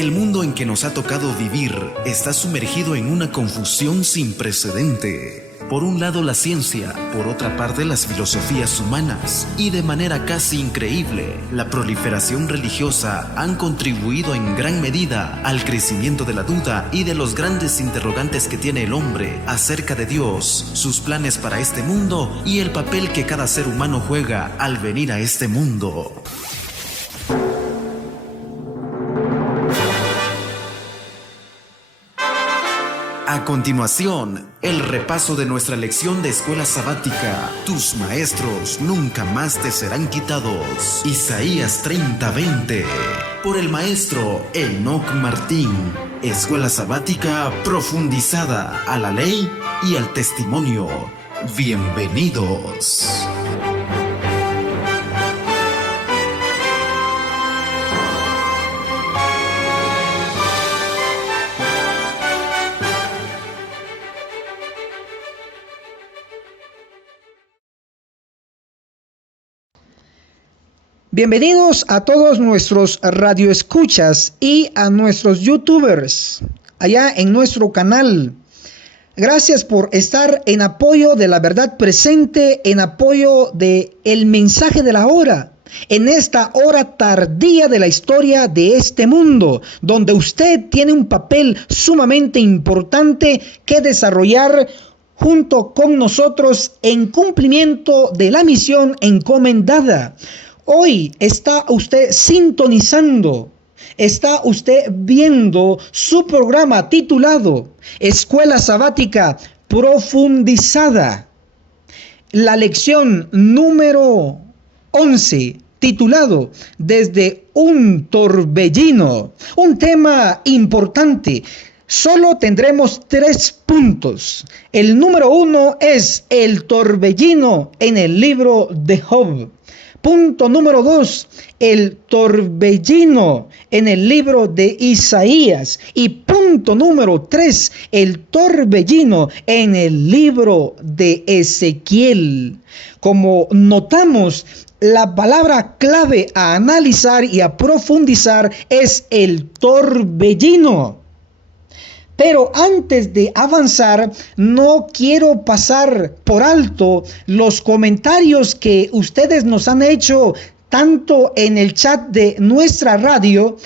El mundo en que nos ha tocado vivir está sumergido en una confusión sin precedente. Por un lado la ciencia, por otra parte las filosofías humanas y de manera casi increíble, la proliferación religiosa han contribuido en gran medida al crecimiento de la duda y de los grandes interrogantes que tiene el hombre acerca de Dios, sus planes para este mundo y el papel que cada ser humano juega al venir a este mundo. A continuación, el repaso de nuestra lección de escuela sabática. Tus maestros nunca más te serán quitados. Isaías 30:20. Por el maestro Enoc Martín. Escuela sabática profundizada a la ley y al testimonio. Bienvenidos. Bienvenidos a todos nuestros radioescuchas y a nuestros youtubers allá en nuestro canal. Gracias por estar en apoyo de la verdad presente, en apoyo de el mensaje de la hora, en esta hora tardía de la historia de este mundo, donde usted tiene un papel sumamente importante que desarrollar junto con nosotros en cumplimiento de la misión encomendada. Hoy está usted sintonizando, está usted viendo su programa titulado Escuela Sabática Profundizada. La lección número 11, titulado Desde un torbellino. Un tema importante. Solo tendremos 3 puntos. El número 1 es el torbellino en el libro de Job. Punto número 2, el torbellino en el libro de Isaías. Y punto número 3, el torbellino en el libro de Ezequiel. Como notamos, la palabra clave a analizar y a profundizar es el torbellino. Pero antes de avanzar, no quiero pasar por alto los comentarios que ustedes nos han hecho tanto en el chat de nuestra radio,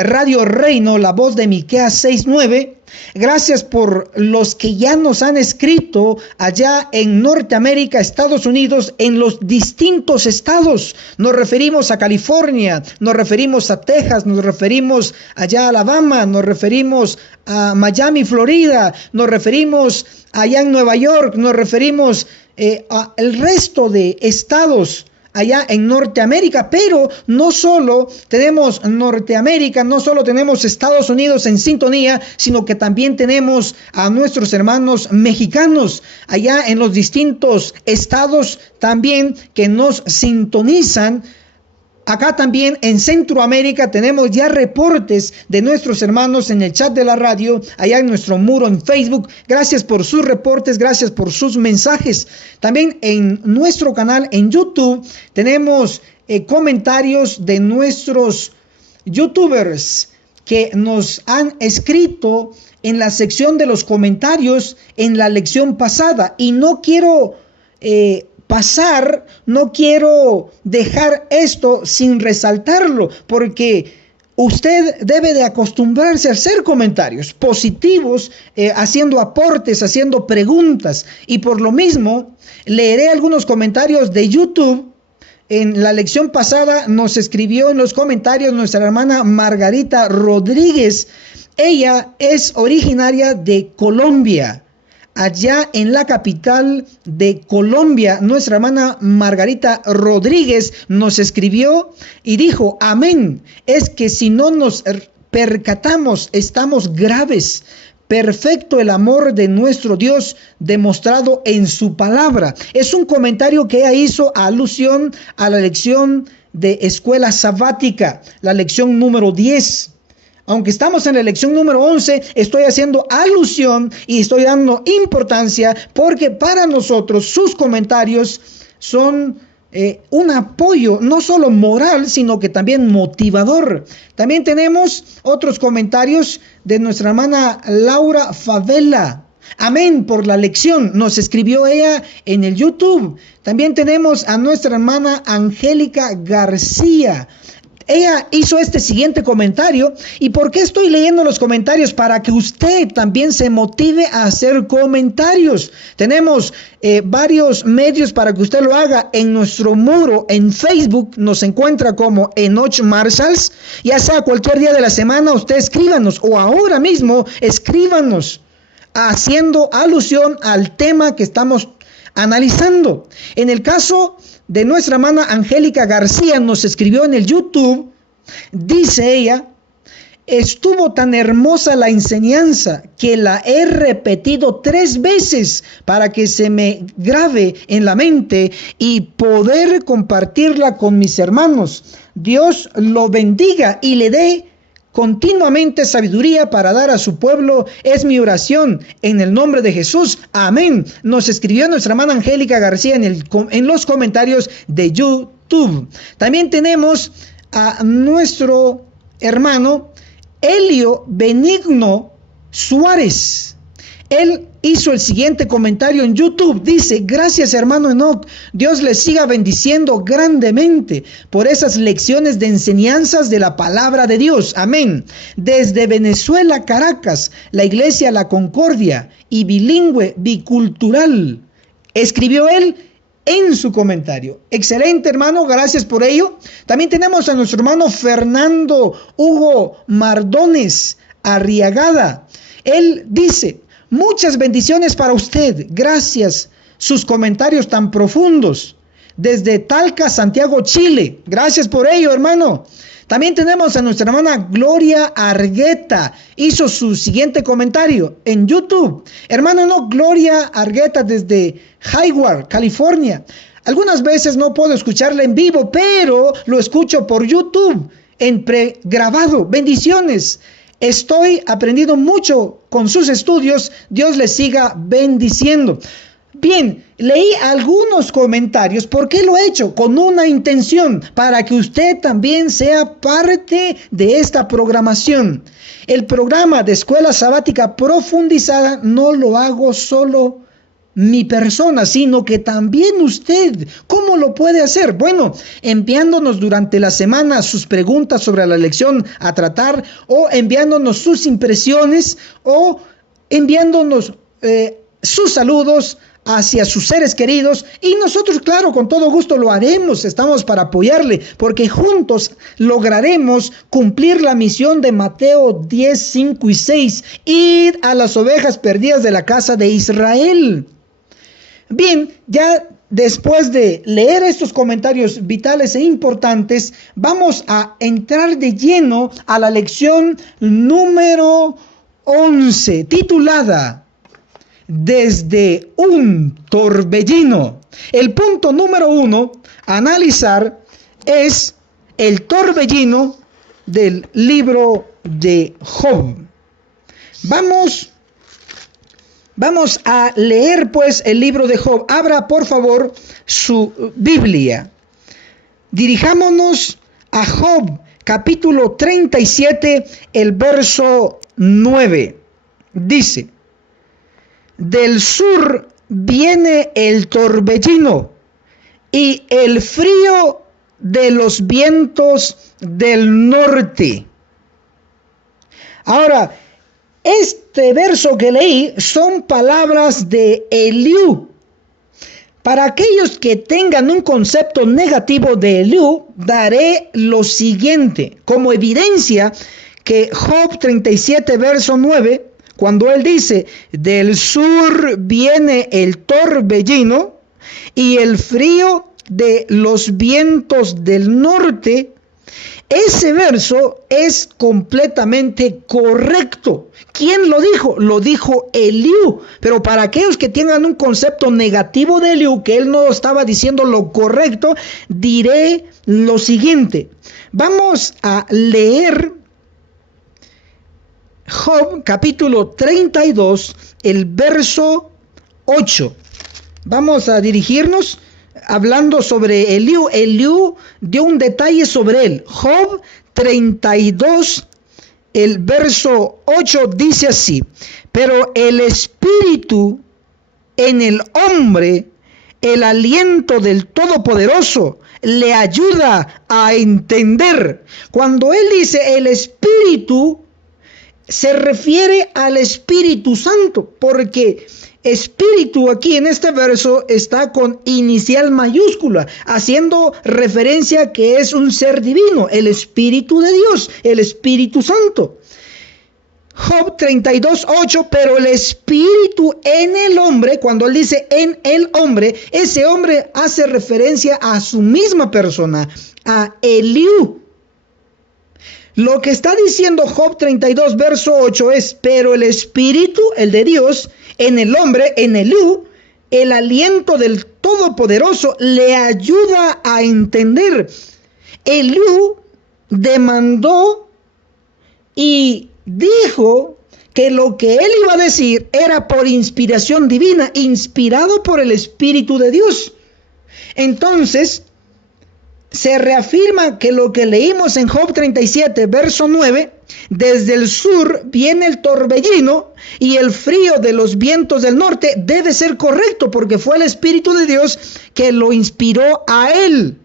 Radio Reino, la voz de Miqueas 6:9. Gracias por los que ya nos han escrito allá en Norteamérica, Estados Unidos, en los distintos estados. Nos referimos a California, nos referimos a Texas, nos referimos allá a Alabama, nos referimos a Miami, Florida, nos referimos allá en Nueva York, nos referimos al resto de estados allá en Norteamérica. Pero no solo tenemos Norteamérica, no solo tenemos Estados Unidos en sintonía, sino que también tenemos a nuestros hermanos mexicanos allá en los distintos estados también que nos sintonizan. Acá también en Centroamérica tenemos ya reportes de nuestros hermanos en el chat de la radio, allá en nuestro muro en Facebook. Gracias por sus reportes, gracias por sus mensajes. También en nuestro canal en YouTube tenemos comentarios de nuestros youtubers que nos han escrito en la sección de los comentarios en la lección pasada. Y no quiero no quiero dejar esto sin resaltarlo, porque usted debe de acostumbrarse a hacer comentarios positivos, haciendo aportes, haciendo preguntas. Y por lo mismo, leeré algunos comentarios de YouTube. En la lección pasada nos escribió en los comentarios nuestra hermana Margarita Rodríguez. Ella es originaria de Colombia. Allá en la capital de Colombia, nuestra hermana Margarita Rodríguez nos escribió y dijo: amén, es que si no nos percatamos, estamos graves. Perfecto el amor de nuestro Dios demostrado en su palabra. Es un comentario que ella hizo alusión a la lección de escuela sabática, la lección número 10. Aunque estamos en la lección número 11, estoy haciendo alusión y estoy dando importancia, porque para nosotros sus comentarios son un apoyo no solo moral, sino que también motivador. También tenemos otros comentarios de nuestra hermana Laura Favela. Amén por la lección, nos escribió ella en el YouTube. También tenemos a nuestra hermana Angélica García. Ella hizo este siguiente comentario. ¿Y por qué estoy leyendo los comentarios? Para que usted también se motive a hacer comentarios. Tenemos varios medios para que usted lo haga. En nuestro muro en Facebook nos encuentra como Enoch Marshalls. Ya sea cualquier día de la semana, usted escríbanos, o ahora mismo escríbanos, haciendo alusión al tema que estamos analizando. En el caso de nuestra hermana Angélica García, nos escribió en el YouTube, dice ella: estuvo tan hermosa la enseñanza que la he repetido 3 veces para que se me grabe en la mente y poder compartirla con mis hermanos. Dios lo bendiga y le dé continuamente sabiduría para dar a su pueblo, es mi oración, en el nombre de Jesús, amén. Nos escribió nuestra hermana Angélica García en los comentarios de YouTube. También tenemos a nuestro hermano Elio Benigno Suárez. Él hizo el siguiente comentario en YouTube. Dice: gracias, hermano Enoch. Dios les siga bendiciendo grandemente por esas lecciones de enseñanzas de la palabra de Dios. Amén. Desde Venezuela, Caracas, la iglesia La Concordia y bilingüe, bicultural, escribió él en su comentario. Excelente, hermano, gracias por ello. También tenemos a nuestro hermano Fernando Hugo Mardones Arriagada. Él dice: muchas bendiciones para usted. Gracias. Sus comentarios tan profundos. Desde Talca, Santiago, Chile. Gracias por ello, hermano. También tenemos a nuestra hermana Gloria Argueta. Hizo su siguiente comentario en YouTube. Hermano, no, Gloria Argueta desde Hayward, California. Algunas veces no puedo escucharla en vivo, pero lo escucho por YouTube en pregrabado. Bendiciones. Estoy aprendiendo mucho con sus estudios. Dios les siga bendiciendo. Bien, leí algunos comentarios. ¿Por qué lo he hecho? Con una intención, para que usted también sea parte de esta programación. El programa de Escuela Sabática Profundizada no lo hago solo mi persona, sino que también usted. ¿Cómo lo puede hacer? Bueno, enviándonos durante la semana sus preguntas sobre la lección a tratar, o enviándonos sus impresiones, o enviándonos sus saludos hacia sus seres queridos, y nosotros, claro, con todo gusto lo haremos. Estamos para apoyarle, porque juntos lograremos cumplir la misión de Mateo 10, 5 y 6, ir a las ovejas perdidas de la casa de Israel. Bien, ya después de leer estos comentarios vitales e importantes, vamos a entrar de lleno a la lección número 11, titulada Desde un torbellino. El punto número 1 a analizar es el torbellino del libro de Job. Vamos a leer pues el libro de Job. Abra por favor su Biblia. Dirijámonos a Job, capítulo 37, el verso 9. Dice: del sur viene el torbellino y el frío de los vientos del norte. Ahora, este verso que leí son palabras de Eliú. Para aquellos que tengan un concepto negativo de Eliú, daré lo siguiente como evidencia que Job 37, verso 9, cuando él dice: del sur viene el torbellino y el frío de los vientos del norte, ese verso es completamente correcto. ¿Quién lo dijo? Lo dijo Eliú. Pero para aquellos que tengan un concepto negativo de Eliú, que él no estaba diciendo lo correcto, diré lo siguiente. Vamos a leer Job capítulo 32, el verso 8. Vamos a dirigirnos hablando sobre Eliú. Eliú dio un detalle sobre él. Job 32, el verso 8 dice así: pero el espíritu en el hombre, el aliento del Todopoderoso, le ayuda a entender. Cuando él dice el espíritu, se refiere al Espíritu Santo, porque espíritu aquí en este verso está con inicial mayúscula, haciendo referencia que es un ser divino, el Espíritu de Dios, el Espíritu Santo. Job 32:8, pero el espíritu en el hombre, cuando él dice en el hombre, ese hombre hace referencia a su misma persona, a Eliú. Lo que está diciendo Job 32, verso 8 es: pero el espíritu, el de Dios, en el hombre, en Eliú, el aliento del Todopoderoso, le ayuda a entender. Eliú demandó y dijo que lo que él iba a decir era por inspiración divina, inspirado por el Espíritu de Dios. Entonces, se reafirma que lo que leímos en Job 37, verso 9, desde el sur viene el torbellino y el frío de los vientos del norte, debe ser correcto, porque fue el Espíritu de Dios que lo inspiró a él.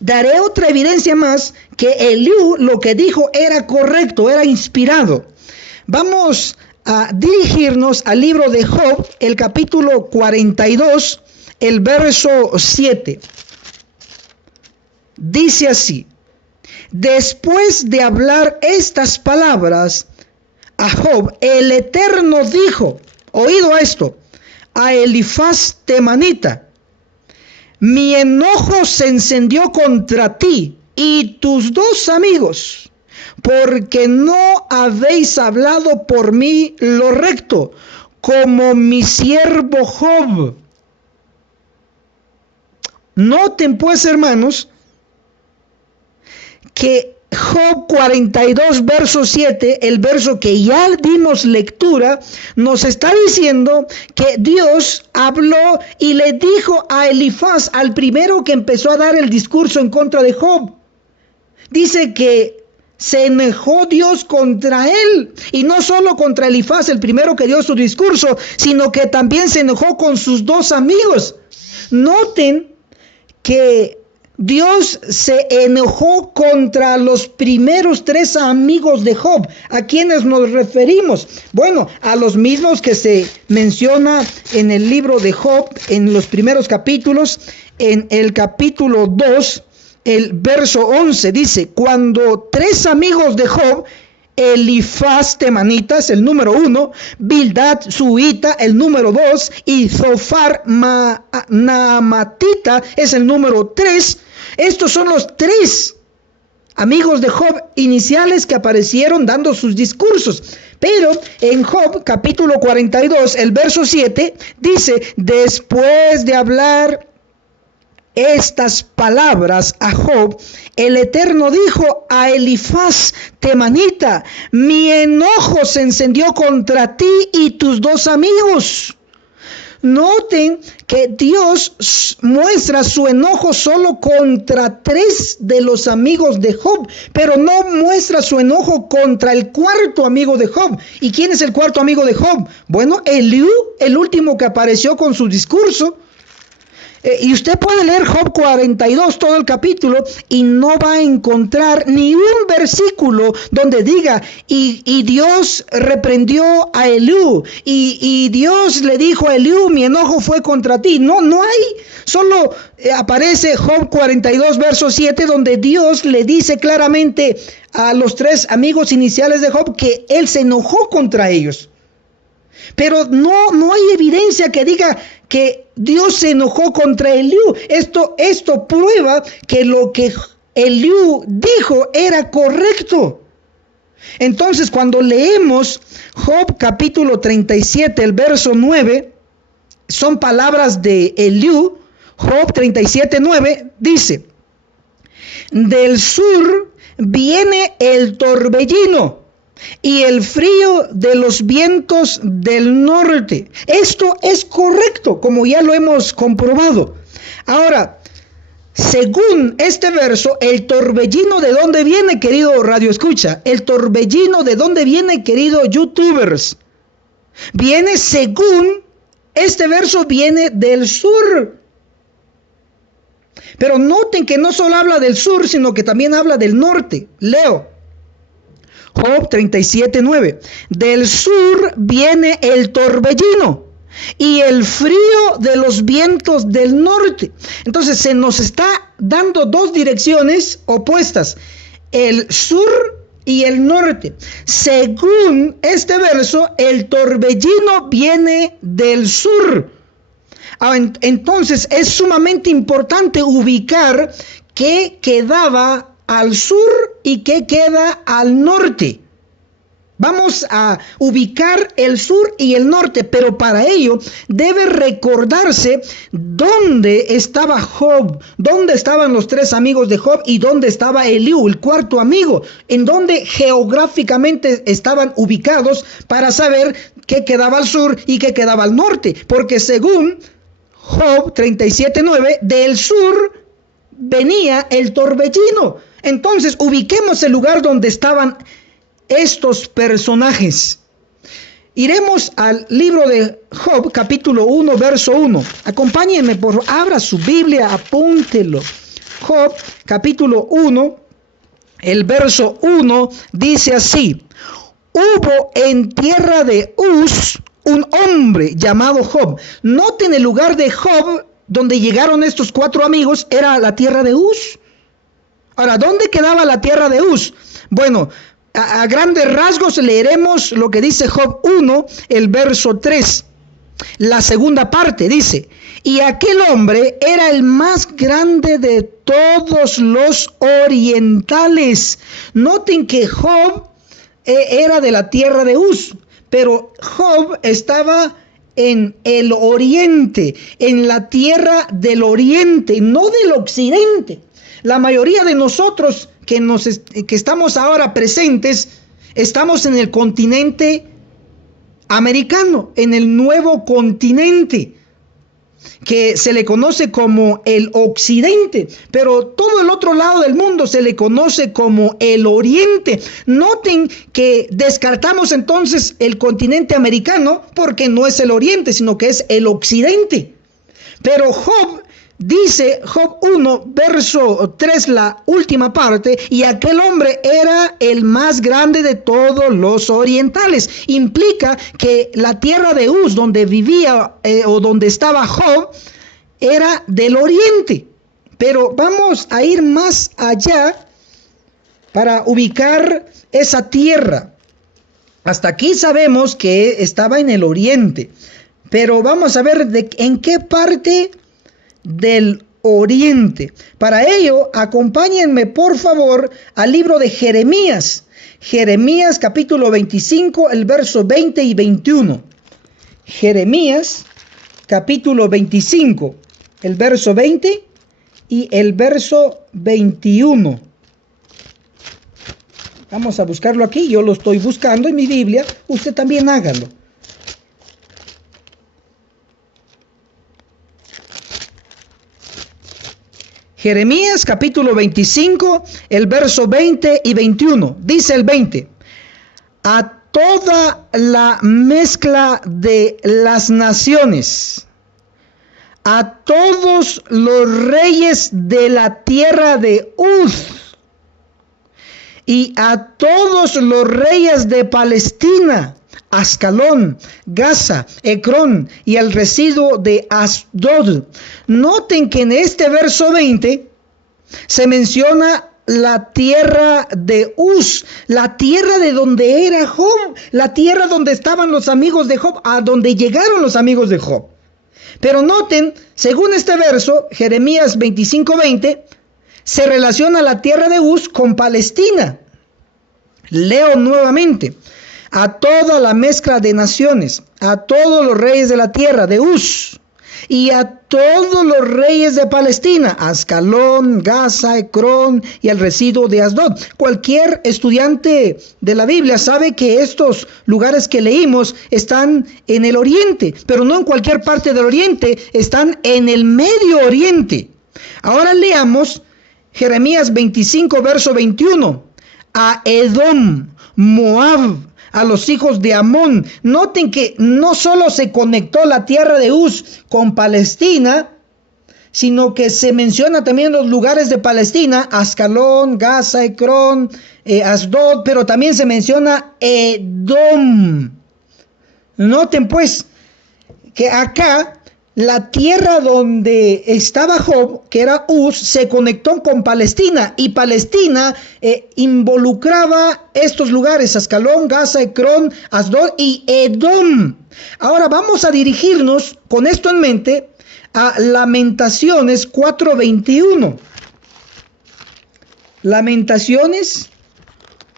Daré otra evidencia más que Eliú lo que dijo era correcto, era inspirado. Vamos a dirigirnos al libro de Job, el capítulo 42, el verso 7. Dice así: después de hablar estas palabras a Job, el Eterno dijo, oído esto, a Elifaz temanita: mi enojo se encendió contra ti y tus dos amigos, porque no habéis hablado por mí lo recto, como mi siervo Job. Noten pues, hermanos, que Job 42, verso 7, el verso que ya dimos lectura, nos está diciendo que Dios habló y le dijo a Elifaz, al primero que empezó a dar el discurso en contra de Job. Dice que se enojó Dios contra él, y no solo contra Elifaz, el primero que dio su discurso, sino que también se enojó con sus dos amigos. Noten que Dios se enojó contra los primeros tres amigos de Job. ¿A quiénes nos referimos? Bueno, a los mismos que se menciona en el libro de Job, en los primeros capítulos. En el capítulo 2, el verso 11 dice: cuando tres amigos de Job, Elifaz temanita es el número 1, Bildad suita el número 2 y Zofar naamatita es el número 3. Estos son los tres amigos de Job iniciales que aparecieron dando sus discursos. Pero en Job capítulo 42, el verso 7 dice: después de hablar estas palabras a Job, el Eterno dijo a Elifaz temanita: mi enojo se encendió contra ti y tus dos amigos. Noten que Dios muestra su enojo solo contra tres de los amigos de Job, pero no muestra su enojo contra el cuarto amigo de Job. ¿Y quién es el cuarto amigo de Job? Bueno, Eliú, el último que apareció con su discurso. Y usted puede leer Job 42, todo el capítulo, y no va a encontrar ni un versículo donde diga, y Dios reprendió a Eliú, y Dios le dijo a Eliú: mi enojo fue contra ti. No hay. Solo aparece Job 42, verso 7, donde Dios le dice claramente a los tres amigos iniciales de Job que él se enojó contra ellos. Pero no hay evidencia que diga que Dios se enojó contra Eliú. Esto prueba que lo que Eliú dijo era correcto. Entonces, cuando leemos Job capítulo 37, el verso 9, son palabras de Eliú. Job 37, 9 dice: del sur viene el torbellino y el frío de los vientos del norte. Esto es correcto, como ya lo hemos comprobado. Ahora, según este verso, el torbellino, ¿de dónde viene, querido Radio Escucha? El torbellino, ¿de dónde viene, querido YouTubers? Viene, según este verso, viene del sur. Pero noten que no solo habla del sur, sino que también habla del norte. Leo Job 37:9. Del sur viene el torbellino y el frío de los vientos del norte. Entonces se nos está dando dos direcciones opuestas, el sur y el norte. Según este verso, el torbellino viene del sur. Entonces es sumamente importante ubicar qué quedaba al sur y qué queda al norte. Vamos a ubicar el sur y el norte, pero para ello debe recordarse dónde estaba Job, dónde estaban los tres amigos de Job y dónde estaba Eliú, el cuarto amigo, en dónde geográficamente estaban ubicados para saber qué quedaba al sur y qué quedaba al norte, porque según Job 37:9, del sur venía el torbellino. Entonces ubiquemos el lugar donde estaban estos personajes. Iremos al libro de Job, capítulo 1, verso 1. Acompáñenme, por favor, abra su Biblia, apúntelo. Job, capítulo 1, el verso 1 dice así: hubo en tierra de Uz un hombre llamado Job. Noten el lugar de Job donde llegaron estos cuatro amigos, era la tierra de Uz. Ahora, ¿dónde quedaba la tierra de Uz? Bueno, a grandes rasgos leeremos lo que dice Job 1, el verso 3. La segunda parte dice: y aquel hombre era el más grande de todos los orientales. Noten que Job era de la tierra de Uz, pero Job estaba en el oriente, en la tierra del oriente, no del occidente. La mayoría de nosotros que estamos ahora presentes, estamos en el continente americano, en el nuevo continente, que se le conoce como el occidente, pero todo el otro lado del mundo se le conoce como el oriente. Noten que descartamos entonces el continente americano porque no es el oriente, sino que es el occidente. Pero Job dice, Job 1, verso 3, la última parte: y aquel hombre era el más grande de todos los orientales. Implica que la tierra de Uz, donde vivía o donde estaba Job, era del oriente. Pero vamos a ir más allá para ubicar esa tierra. Hasta aquí sabemos que estaba en el oriente, pero vamos a ver en qué parte del oriente. Para ello, acompáñenme por favor al libro de Jeremías. Jeremías capítulo 25, el verso 20 y 21. Jeremías capítulo 25, el verso 20 y el verso 21. Vamos a buscarlo aquí. Yo lo estoy buscando en mi Biblia. Usted también hágalo. Jeremías capítulo 25, el verso 20 y 21. Dice el 20: a toda la mezcla de las naciones, a todos los reyes de la tierra de Uz, y a todos los reyes de Palestina, Ascalón, Gaza, Ecrón y el residuo de Asdod. Noten que en este verso 20 se menciona la tierra de Uz, la tierra de donde era Job, la tierra donde estaban los amigos de Job, a donde llegaron los amigos de Job. Pero noten, según este verso, Jeremías 25:20, se relaciona la tierra de Uz con Palestina. Leo nuevamente: a toda la mezcla de naciones, a todos los reyes de la tierra de Uz, y a todos los reyes de Palestina, Ascalón, Gaza, Ecrón y el residuo de Asdod. Cualquier estudiante de la Biblia sabe que estos lugares que leímos están en el oriente, pero no en cualquier parte del oriente, están en el Medio Oriente. Ahora leamos Jeremías 25, verso 21. A Edom, Moab, a los hijos de Amón. Noten que no solo se conectó la tierra de Uz con Palestina, sino que se menciona también los lugares de Palestina, Ascalón, Gaza, Ecrón, Asdod, pero también se menciona Edom. Noten pues que acá la tierra donde estaba Job, que era Uz, se conectó con Palestina, y Palestina involucraba estos lugares, Ascalón, Gaza, Ecrón, Asdod y Edom. Ahora vamos a dirigirnos con esto en mente a Lamentaciones 4:21. Lamentaciones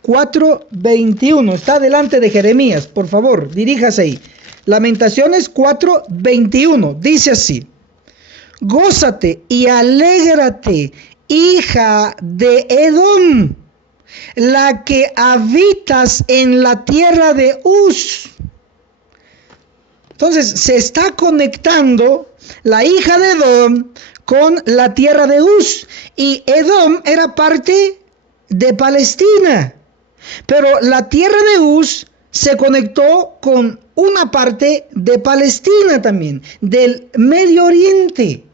4:21. Está delante de Jeremías, por favor, diríjase ahí. Lamentaciones 4:21, dice así: gózate y alégrate, hija de Edom, la que habitas en la tierra de Uz. Entonces se está conectando la hija de Edom con la tierra de Uz, y Edom era parte de Palestina, pero la tierra de Uz se conectó con una parte de Palestina también, del Medio Oriente.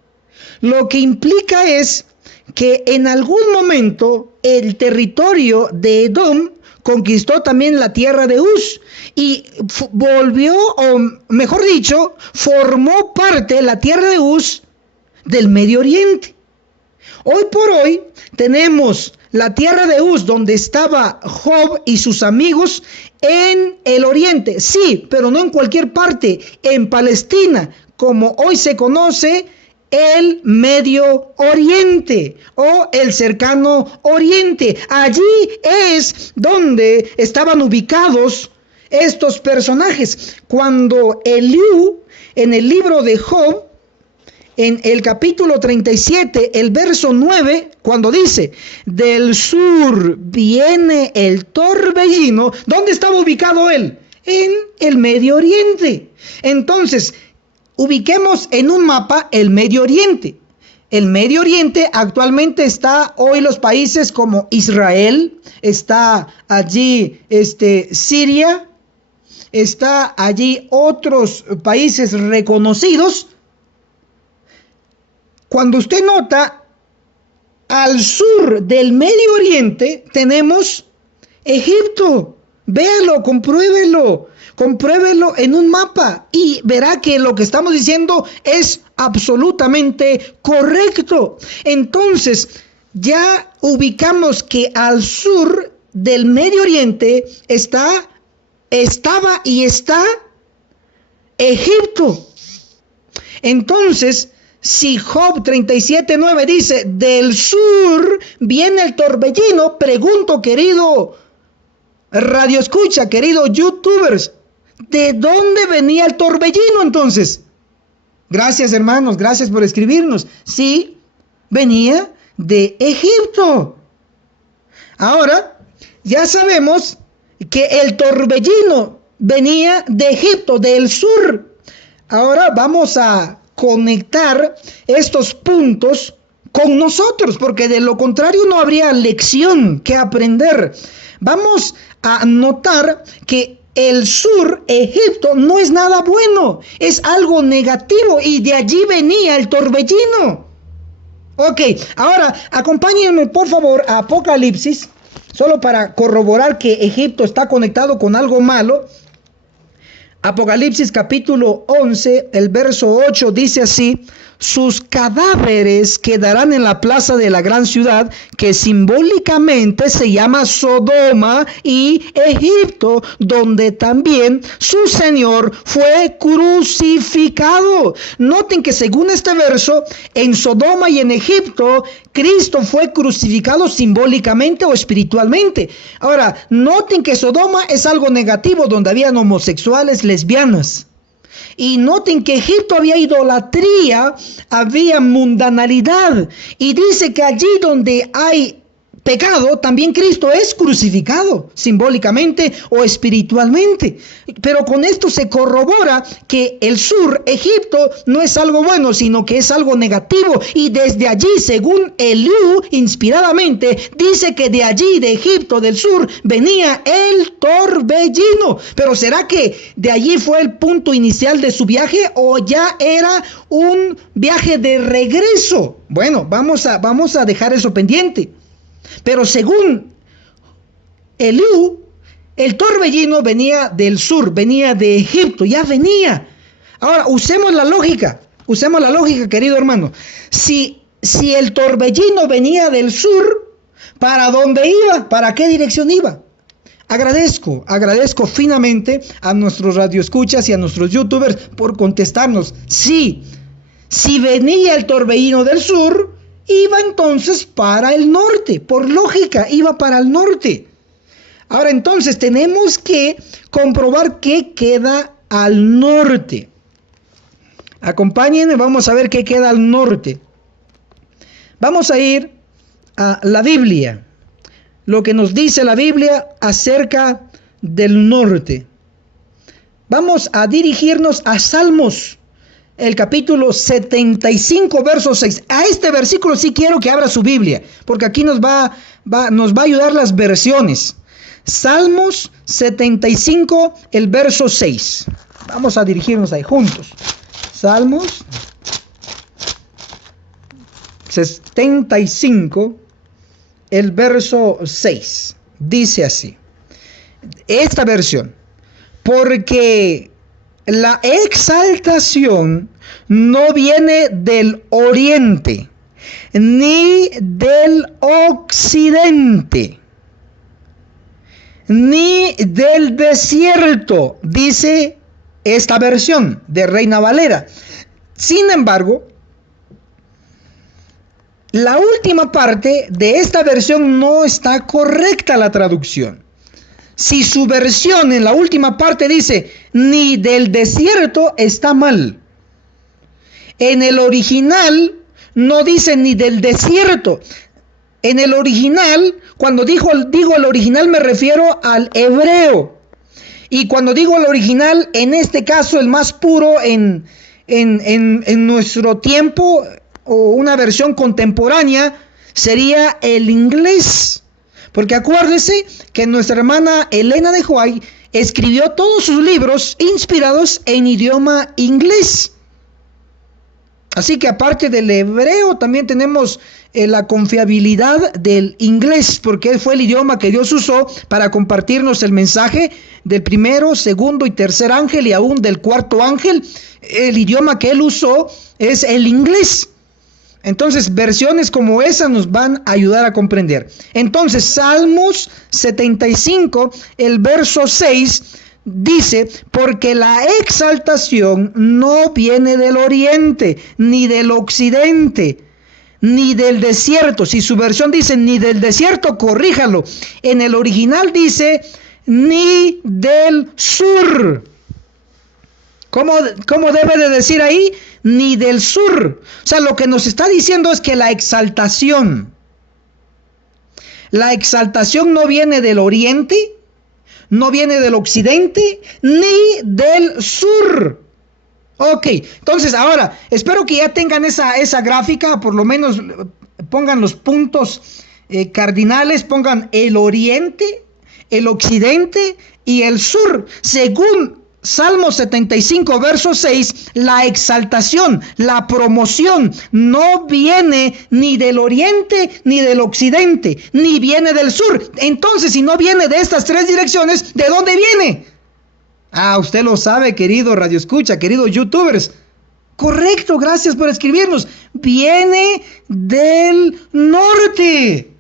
Lo que implica es que en algún momento el territorio de Edom conquistó también la tierra de Uz y volvió, o mejor dicho, formó parte la tierra de Uz del Medio Oriente. Hoy por hoy tenemos la tierra de Uz, donde estaba Job y sus amigos, en el oriente, sí, pero no en cualquier parte, en Palestina, como hoy se conoce el Medio Oriente o el cercano Oriente. Allí es donde estaban ubicados estos personajes. Cuando Eliú, en el libro de Job, en el capítulo 37, el verso 9, cuando dice, del sur viene el torbellino, ¿dónde estaba ubicado él? En el Medio Oriente. Entonces, ubiquemos en un mapa el Medio Oriente. El Medio Oriente actualmente está hoy los países como Israel, está allí Siria, está allí otros países reconocidos. Cuando usted nota, al sur del Medio Oriente tenemos Egipto. Véalo, compruébelo en un mapa y verá que lo que estamos diciendo es absolutamente correcto. Entonces, ya ubicamos que al sur del Medio Oriente estaba y está Egipto. Entonces, si Job 37:9 dice, del sur viene el torbellino, pregunto, querido radio escucha, querido youtubers, ¿de dónde venía el torbellino entonces? Gracias, hermanos, gracias por escribirnos. Sí, venía de Egipto. Ahora, ya sabemos que el torbellino venía de Egipto, del sur. Ahora vamos a conectar estos puntos con nosotros, porque de lo contrario no habría lección que aprender. Vamos a notar que el sur, Egipto, no es nada bueno, es algo negativo, y de allí venía el torbellino. Ok, ahora acompáñenme por favor a Apocalipsis, solo para corroborar que Egipto está conectado con algo malo. Apocalipsis capítulo 11, el verso 8 dice así: sus cadáveres quedarán en la plaza de la gran ciudad, que simbólicamente se llama Sodoma y Egipto, donde también su Señor fue crucificado. Noten que según este verso, en Sodoma y en Egipto, Cristo fue crucificado simbólicamente o espiritualmente. Ahora, noten que Sodoma es algo negativo, donde habían homosexuales, lesbianas. Y noten que Egipto había idolatría, había mundanalidad. Y dice que allí donde hay pecado, también Cristo es crucificado, simbólicamente o espiritualmente. Pero con esto se corrobora que el sur, Egipto, no es algo bueno, sino que es algo negativo. Y desde allí, según Eliú, inspiradamente, dice que de allí, de Egipto, del sur, venía el torbellino. Pero ¿será que de allí fue el punto inicial de su viaje o ya era un viaje de regreso? Bueno, vamos a dejar eso pendiente. Pero según Eliú, el torbellino venía del sur, venía de Egipto, ya venía. Ahora, usemos la lógica, querido hermano. Si el torbellino venía del sur, ¿para dónde iba? ¿Para qué dirección iba? Agradezco finamente a nuestros radioescuchas y a nuestros youtubers por contestarnos. Sí, si venía el torbellino del sur, iba entonces para el norte, por lógica, iba para el norte. Ahora entonces tenemos que comprobar qué queda al norte. Acompáñenme, vamos a ver qué queda al norte. Vamos a ir a la Biblia, lo que nos dice la Biblia acerca del norte. Vamos a dirigirnos a Salmos, el capítulo 75, verso 6. A este versículo sí quiero que abra su Biblia, porque aquí nos va a ayudar las versiones. Salmos 75, el verso 6. Vamos a dirigirnos ahí juntos. Salmos 75, el verso 6. Dice así. Esta versión. Porque la exaltación no viene del oriente, ni del occidente, ni del desierto, dice esta versión de Reina Valera. Sin embargo, la última parte de esta versión no está correcta la traducción. Si su versión en la última parte dice ni del desierto, está mal. En el original no dice ni del desierto. En el original, cuando digo el original me refiero al hebreo. Y cuando digo el original, en este caso el más puro en nuestro tiempo, o una versión contemporánea, sería el inglés. Porque acuérdese que nuestra hermana Elena de White escribió todos sus libros inspirados en idioma inglés. Así que aparte del hebreo también tenemos la confiabilidad del inglés, porque fue el idioma que Dios usó para compartirnos el mensaje del primero, segundo y tercer ángel y aún del cuarto ángel. El idioma que él usó es el inglés. Entonces, versiones como esa nos van a ayudar a comprender. Entonces, Salmos 75, el verso 6, dice, porque la exaltación no viene del oriente, ni del occidente, ni del desierto. Si su versión dice ni del desierto, corríjalo. En el original dice ni del sur. ¿Cómo debe de decir ahí? Ni del sur. O sea, lo que nos está diciendo es que la exaltación no viene del oriente, no viene del occidente, ni del sur. Ok, entonces ahora, espero que ya tengan esa gráfica, por lo menos pongan los puntos cardinales, pongan el oriente, el occidente y el sur, según Salmo 75, verso 6, la exaltación, la promoción no viene ni del oriente ni del occidente, ni viene del sur. Entonces, si no viene de estas tres direcciones, ¿de dónde viene? Ah, usted lo sabe, querido radioescucha, queridos youtubers. Correcto, gracias por escribirnos. Viene del norte.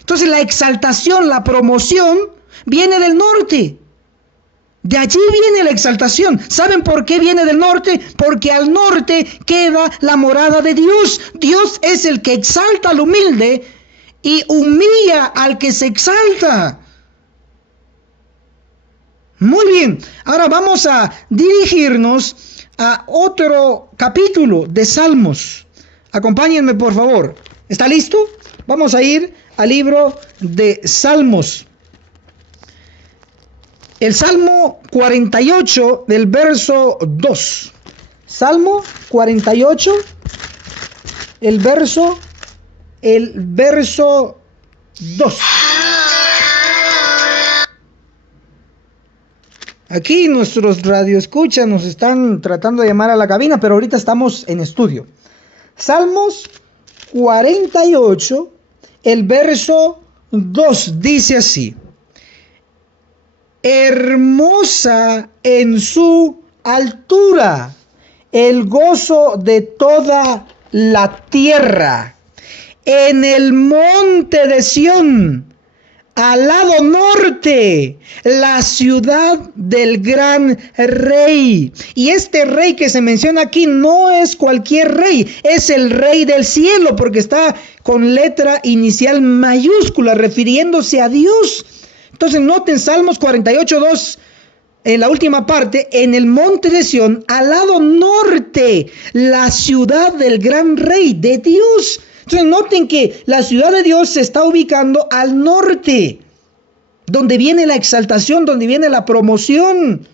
Entonces, la exaltación, la promoción, viene del norte. De allí viene la exaltación. ¿Saben por qué viene del norte? Porque al norte queda la morada de Dios. Dios es el que exalta al humilde y humilla al que se exalta. Muy bien, ahora vamos a dirigirnos a otro capítulo de Salmos. Acompáñenme, por favor. ¿Está listo? Vamos a ir al libro de Salmos. El Salmo 48 del verso 2. Salmo 48, el verso 2. Aquí nuestros radioescuchas nos están tratando de llamar a la cabina, pero ahorita estamos en estudio. Salmos 48, el verso 2 dice así: hermosa en su altura, el gozo de toda la tierra. En el monte de Sión, al lado norte, la ciudad del gran rey. Y este rey que se menciona aquí no es cualquier rey, es el rey del cielo, porque está con letra inicial mayúscula, refiriéndose a Dios. Entonces noten Salmos 48:2, en la última parte: en el monte de Sión, al lado norte, la ciudad del gran rey, de Dios. Entonces noten que la ciudad de Dios se está ubicando al norte, donde viene la exaltación, donde viene la promoción.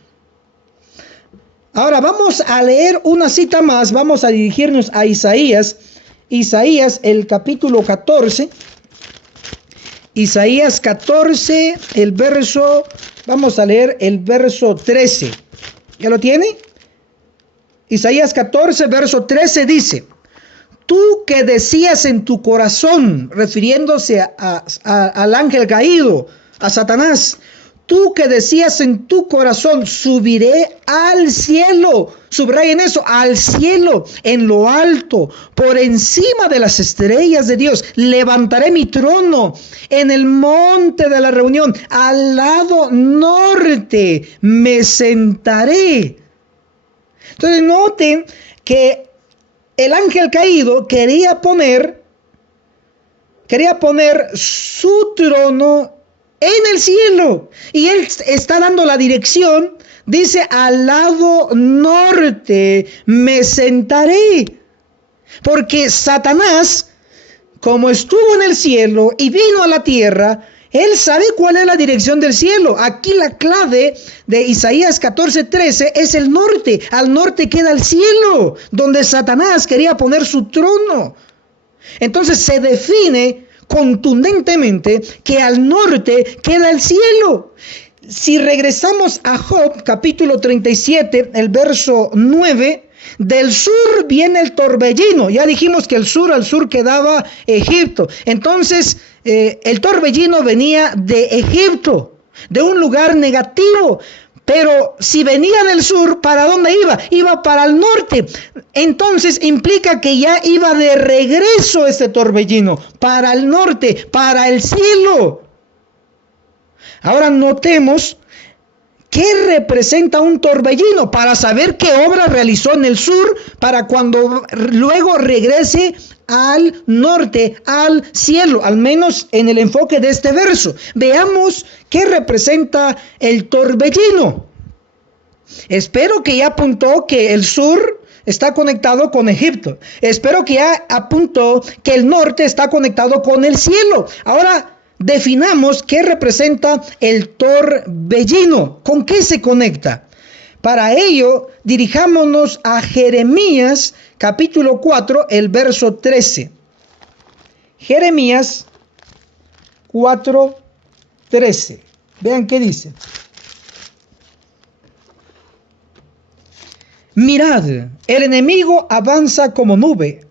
Ahora vamos a leer una cita más, vamos a dirigirnos a Isaías, el capítulo 14. Isaías 14, vamos a leer el verso 13. ¿Ya lo tiene? Isaías 14, verso 13 dice: tú que decías en tu corazón, refiriéndose al ángel caído, a Satanás, tú que decías en tu corazón, subiré al cielo, subrayen eso, al cielo, en lo alto, por encima de las estrellas de Dios, levantaré mi trono en el monte de la reunión, al lado norte me sentaré. Entonces noten que el ángel caído quería poner su trono en el cielo, y él está dando la dirección. Dice: al lado norte me sentaré, porque Satanás, como estuvo en el cielo y vino a la tierra, él sabe cuál es la dirección del cielo. Aquí la clave de Isaías 14:13 es el norte. Al norte queda el cielo, donde Satanás quería poner su trono. Entonces se define contundentemente que al norte queda el cielo. Si regresamos a Job, capítulo 37, el verso 9, del sur viene el torbellino. Ya dijimos que al sur quedaba Egipto. Entonces, el torbellino venía de Egipto, de un lugar negativo. Pero si venía del sur, ¿para dónde iba? Iba para el norte. Entonces implica que ya iba de regreso este torbellino, para el norte, para el cielo. Ahora notemos qué representa un torbellino, para saber qué obra realizó en el sur, para cuando luego regrese al norte, al cielo, al menos en el enfoque de este verso. Veamos qué representa el torbellino. Espero que ya apuntó que el sur está conectado con Egipto. Espero que ya apuntó que el norte está conectado con el cielo. Ahora definamos qué representa el torbellino. ¿Con qué se conecta? Para ello, dirijámonos a Jeremías, capítulo 4, el verso 13. Jeremías 4, 13. Vean qué dice. Mirad, el enemigo avanza como nube,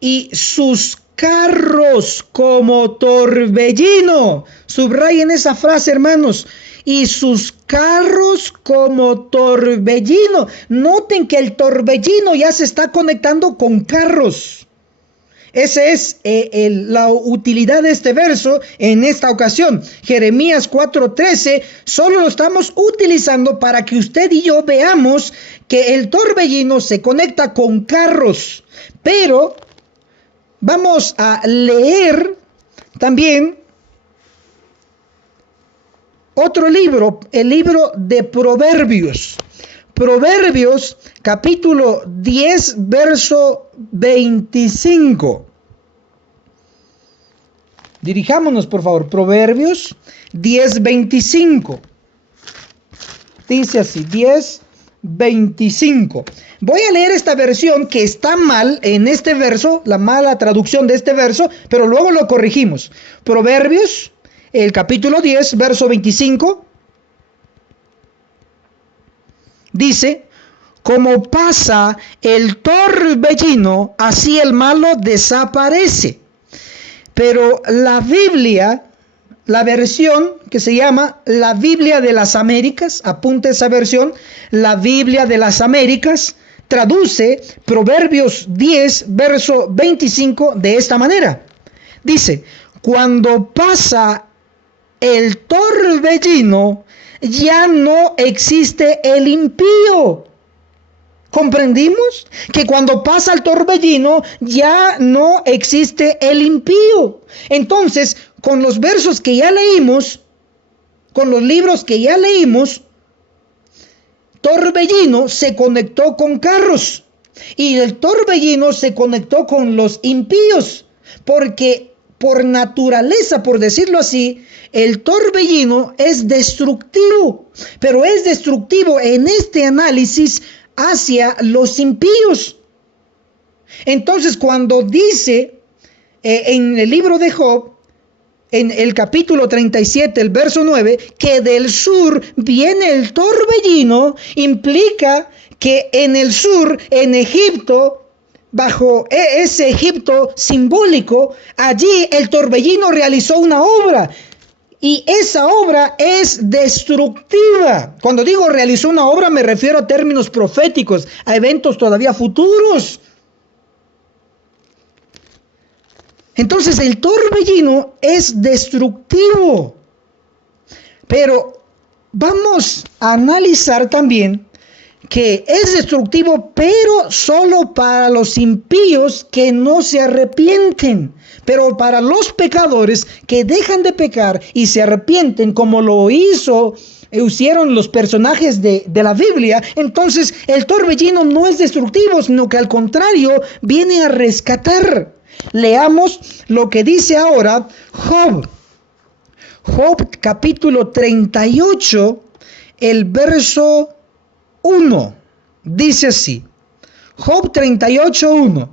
y sus carros como torbellino. Subrayen esa frase, hermanos. Y sus carros como torbellino. Noten que el torbellino ya se está conectando con carros. Esa es la utilidad de este verso en esta ocasión. Jeremías 4:13 solo lo estamos utilizando para que usted y yo veamos que el torbellino se conecta con carros. Pero vamos a leer también otro libro, el libro de Proverbios. Proverbios capítulo 10, verso 25. Dirijámonos, por favor. Proverbios 10, 25. Dice así, 10, 25. Voy a leer esta versión que está mal en este verso, la mala traducción de este verso, pero luego lo corregimos. Proverbios, el capítulo 10, verso 25. Dice, como pasa el torbellino, así el malo desaparece. Pero la Biblia, la versión que se llama la Biblia de las Américas, apunte esa versión, la Biblia de las Américas, traduce Proverbios 10, verso 25 de esta manera. Dice, cuando pasa el torbellino, ya no existe el impío. ¿Comprendimos? Que cuando pasa el torbellino ya no existe el impío. Entonces, con los versos que ya leímos, con los libros que ya leímos, torbellino se conectó con carros y el torbellino se conectó con los impíos, porque por naturaleza, por decirlo así, el torbellino es destructivo, pero es destructivo en este análisis hacia los impíos. Entonces, cuando dice en el libro de Job, en el capítulo 37, el verso 9, que del sur viene el torbellino, implica que en el sur, en Egipto, bajo ese Egipto simbólico, allí el torbellino realizó una obra. Y esa obra es destructiva. Cuando digo realizó una obra, me refiero a términos proféticos, a eventos todavía futuros. Entonces el torbellino es destructivo. Pero vamos a analizar también que es destructivo, pero solo para los impíos que no se arrepienten. Pero para los pecadores que dejan de pecar y se arrepienten, como lo hicieron los personajes de la Biblia, entonces el torbellino no es destructivo, sino que al contrario viene a rescatar. Leamos lo que dice ahora Job. Job capítulo 38, el verso 1. Dice así. Job 38, 1.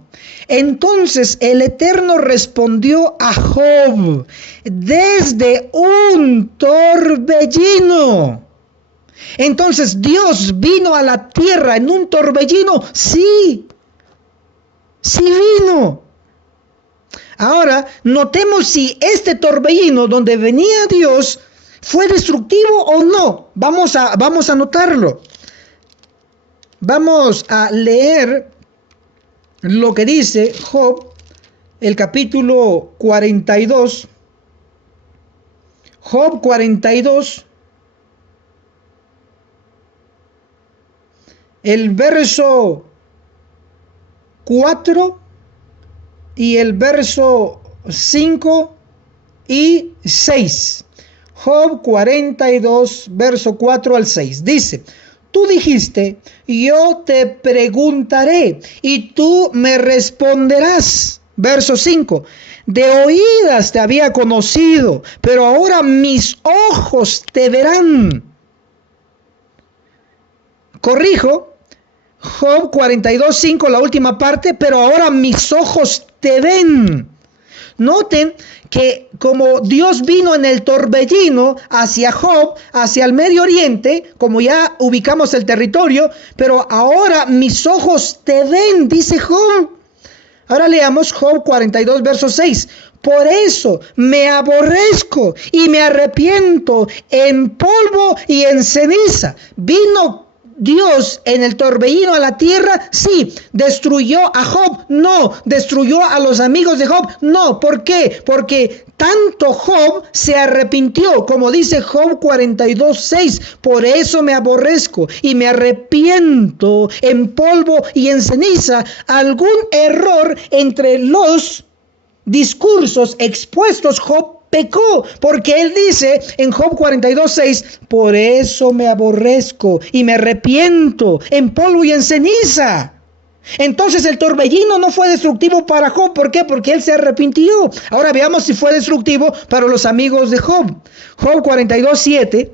Entonces el Eterno respondió a Job desde un torbellino. Entonces Dios vino a la tierra en un torbellino. Sí vino. Ahora notemos si este torbellino donde venía Dios fue destructivo o no. Vamos a notarlo. Vamos a leer lo que dice Job, el capítulo 42. Job 42, el verso 4 y el verso 5 y 6. Job 42, verso 4 al 6. Dice, tú dijiste, yo te preguntaré y tú me responderás. Verso 5. De oídas te había conocido, pero ahora mis ojos te verán. Corrijo, Job 42, 5, la última parte, pero ahora mis ojos te ven. Noten que como Dios vino en el torbellino hacia Job, hacia el Medio Oriente, como ya ubicamos el territorio, pero ahora mis ojos te ven, dice Job. Ahora leamos Job 42, verso 6. Por eso me aborrezco y me arrepiento en polvo y en ceniza. Vino Dios en el torbellino a la tierra, sí. ¿Destruyó a Job? No. ¿Destruyó a los amigos de Job? No. ¿Por qué? Porque tanto Job se arrepintió, como dice Job 42, 6. Por eso me aborrezco y me arrepiento en polvo y en ceniza. Algún error entre los discursos expuestos Job pecó, porque él dice en Job 42:6, por eso me aborrezco y me arrepiento en polvo y en ceniza. Entonces el torbellino no fue destructivo para Job. ¿Por qué? Porque él se arrepintió. Ahora veamos si fue destructivo para los amigos de Job. Job 42:7.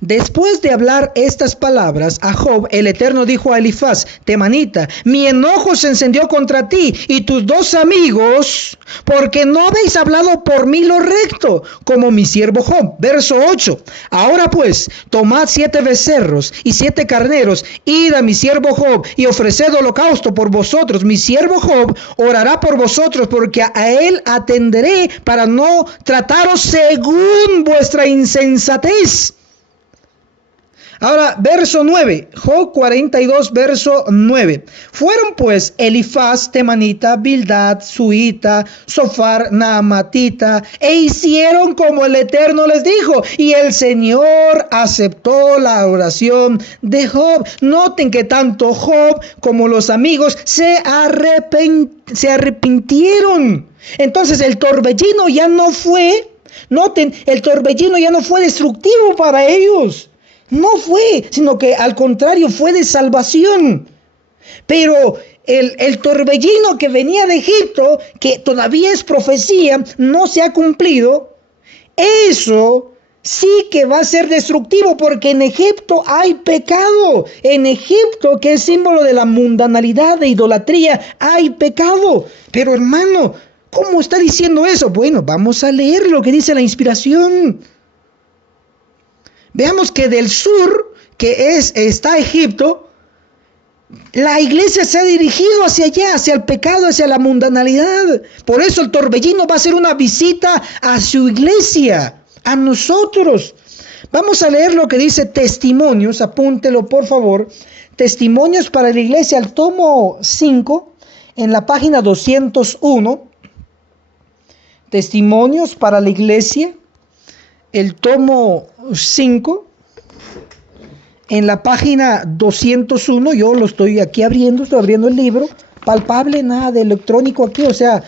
Después de hablar estas palabras a Job, el Eterno dijo a Elifaz, temanita, mi enojo se encendió contra ti y tus dos amigos, porque no habéis hablado por mí lo recto, como mi siervo Job. Verso 8. Ahora pues, tomad 7 becerros y 7 carneros, id a mi siervo Job y ofreced holocausto por vosotros. Mi siervo Job orará por vosotros, porque a él atenderé para no trataros según vuestra insensatez. Ahora, verso 9, Job 42, verso 9. Fueron pues Elifaz, temanita, Bildad, suita, Sofar, naamatita, e hicieron como el Eterno les dijo, y el Señor aceptó la oración de Job. Noten que tanto Job como los amigos se arrepintieron. Entonces el torbellino ya no fue, noten, el torbellino ya no fue destructivo para ellos. No fue, sino que al contrario fue de salvación. Pero el torbellino que venía de Egipto, que todavía es profecía, no se ha cumplido. Eso sí que va a ser destructivo, porque en Egipto hay pecado. En Egipto, que es símbolo de la mundanalidad, de idolatría, hay pecado. Pero hermano, ¿cómo está diciendo eso? Bueno, vamos a leer lo que dice la inspiración. Veamos que del sur, que está Egipto, la iglesia se ha dirigido hacia allá, hacia el pecado, hacia la mundanalidad. Por eso el torbellino va a ser una visita a su iglesia, a nosotros. Vamos a leer lo que dice Testimonios, apúntelo por favor. Testimonios para la iglesia, el tomo 5, en la página 201. Testimonios para la iglesia, el tomo 5, en la página 201, yo lo estoy aquí abriendo, estoy abriendo el libro, palpable, nada de electrónico aquí, o sea,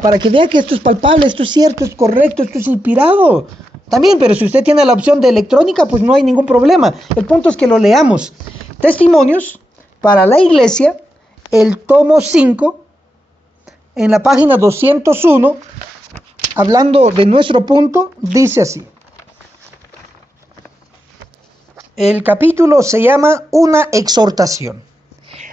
para que vea que esto es palpable, esto es cierto, es correcto, esto es inspirado. También, pero si usted tiene la opción de electrónica, pues no hay ningún problema. El punto es que lo leamos. Testimonios para la iglesia, el tomo 5, en la página 201, hablando de nuestro punto, dice así. El capítulo se llama Una exhortación.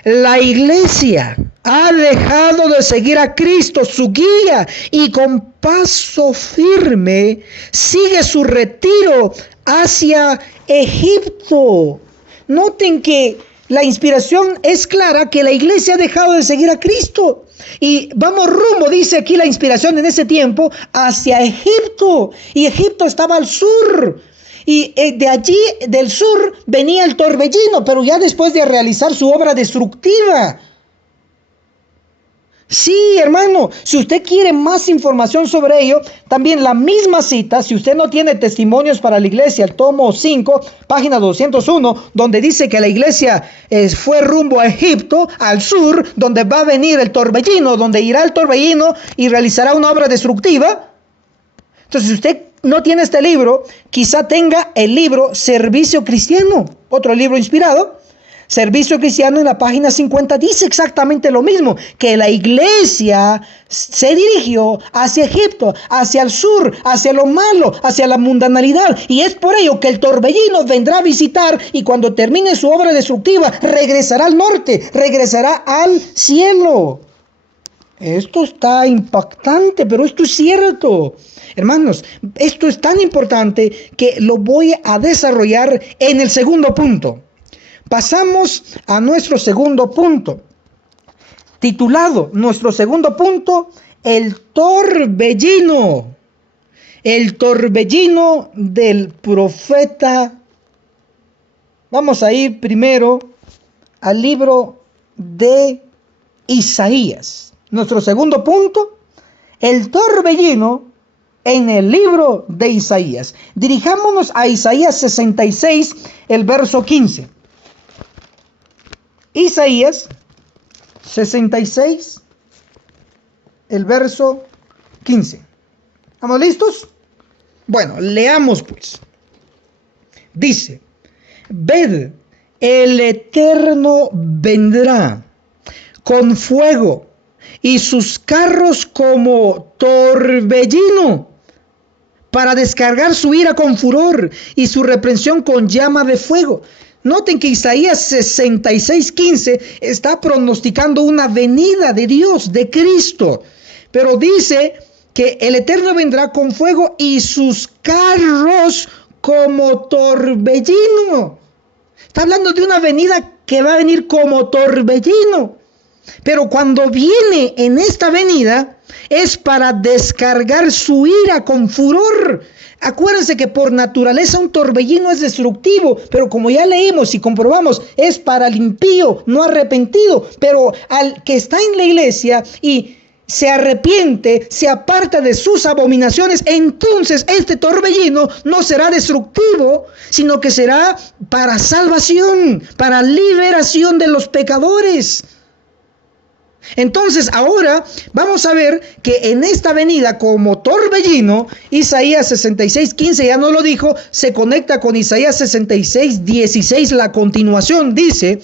La iglesia ha dejado de seguir a Cristo, su guía, y con paso firme sigue su retiro hacia Egipto. Noten que la inspiración es clara, que la iglesia ha dejado de seguir a Cristo. Y vamos rumbo, dice aquí la inspiración en ese tiempo, hacia Egipto. Y Egipto estaba al sur. Y de allí, del sur, venía el torbellino, pero ya después de realizar su obra destructiva. Sí, hermano, si usted quiere más información sobre ello, también la misma cita, si usted no tiene Testimonios para la iglesia, el tomo 5, página 201, donde dice que la iglesia fue rumbo a Egipto, al sur, donde va a venir el torbellino, donde irá el torbellino y realizará una obra destructiva. Entonces, si usted no tiene este libro, quizá tenga el libro Servicio Cristiano, otro libro inspirado. Servicio Cristiano, en la página 50 dice exactamente lo mismo, que la iglesia se dirigió hacia Egipto, hacia el sur, hacia lo malo, hacia la mundanalidad, y es por ello que el torbellino vendrá a visitar, y cuando termine su obra destructiva regresará al norte, regresará al cielo. Esto está impactante, pero esto es cierto. Hermanos, esto es tan importante que lo voy a desarrollar en el segundo punto. Pasamos a nuestro segundo punto, titulado nuestro segundo punto, el torbellino. El torbellino del profeta. Vamos a ir primero al libro de Isaías. Nuestro segundo punto, el torbellino en el libro de Isaías. Dirijámonos a Isaías 66, el verso 15. Isaías 66, el verso 15. ¿Estamos listos? Bueno, leamos pues. Dice, ved, el Eterno vendrá con fuego y sus carros como torbellino, para descargar su ira con furor y su reprensión con llama de fuego. Noten que Isaías 66:15 está pronosticando una venida de Dios, de Cristo. Pero dice que el Eterno vendrá con fuego y sus carros como torbellino. Está hablando de una venida que va a venir como torbellino. Pero cuando viene en esta venida es para descargar su ira con furor. Acuérdense que por naturaleza un torbellino es destructivo, pero como ya leímos y comprobamos, es para el impío, no arrepentido. Pero al que está en la iglesia y se arrepiente, se aparta de sus abominaciones, entonces este torbellino no será destructivo, sino que será para salvación, para liberación de los pecadores. Entonces ahora vamos a ver que en esta venida como torbellino, Isaías 66:15 ya no lo dijo, se conecta con Isaías 66:16, la continuación dice,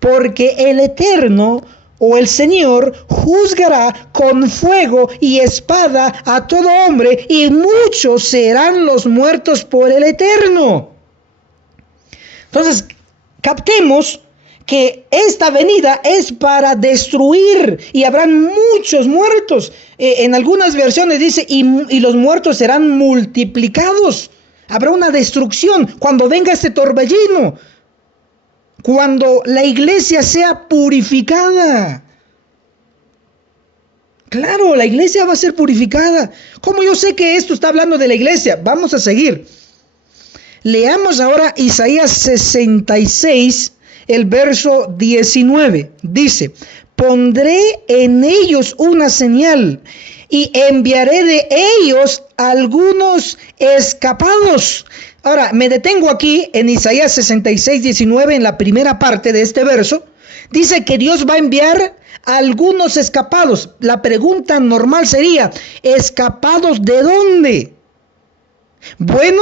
porque el Eterno o el Señor juzgará con fuego y espada a todo hombre, y muchos serán los muertos por el Eterno. Entonces, captemos que esta venida es para destruir y habrán muchos muertos. En algunas versiones dice, y los muertos serán multiplicados. Habrá una destrucción cuando venga este torbellino. Cuando la iglesia sea purificada. Claro, la iglesia va a ser purificada. ¿Cómo yo sé que esto está hablando de la iglesia? Vamos a seguir. Leamos ahora Isaías 66, el verso 19. Dice, pondré en ellos una señal y enviaré de ellos algunos escapados. Ahora, me detengo aquí en Isaías 66, 19, en la primera parte de este verso. Dice que Dios va a enviar a algunos escapados. La pregunta normal sería, ¿escapados de dónde? Bueno,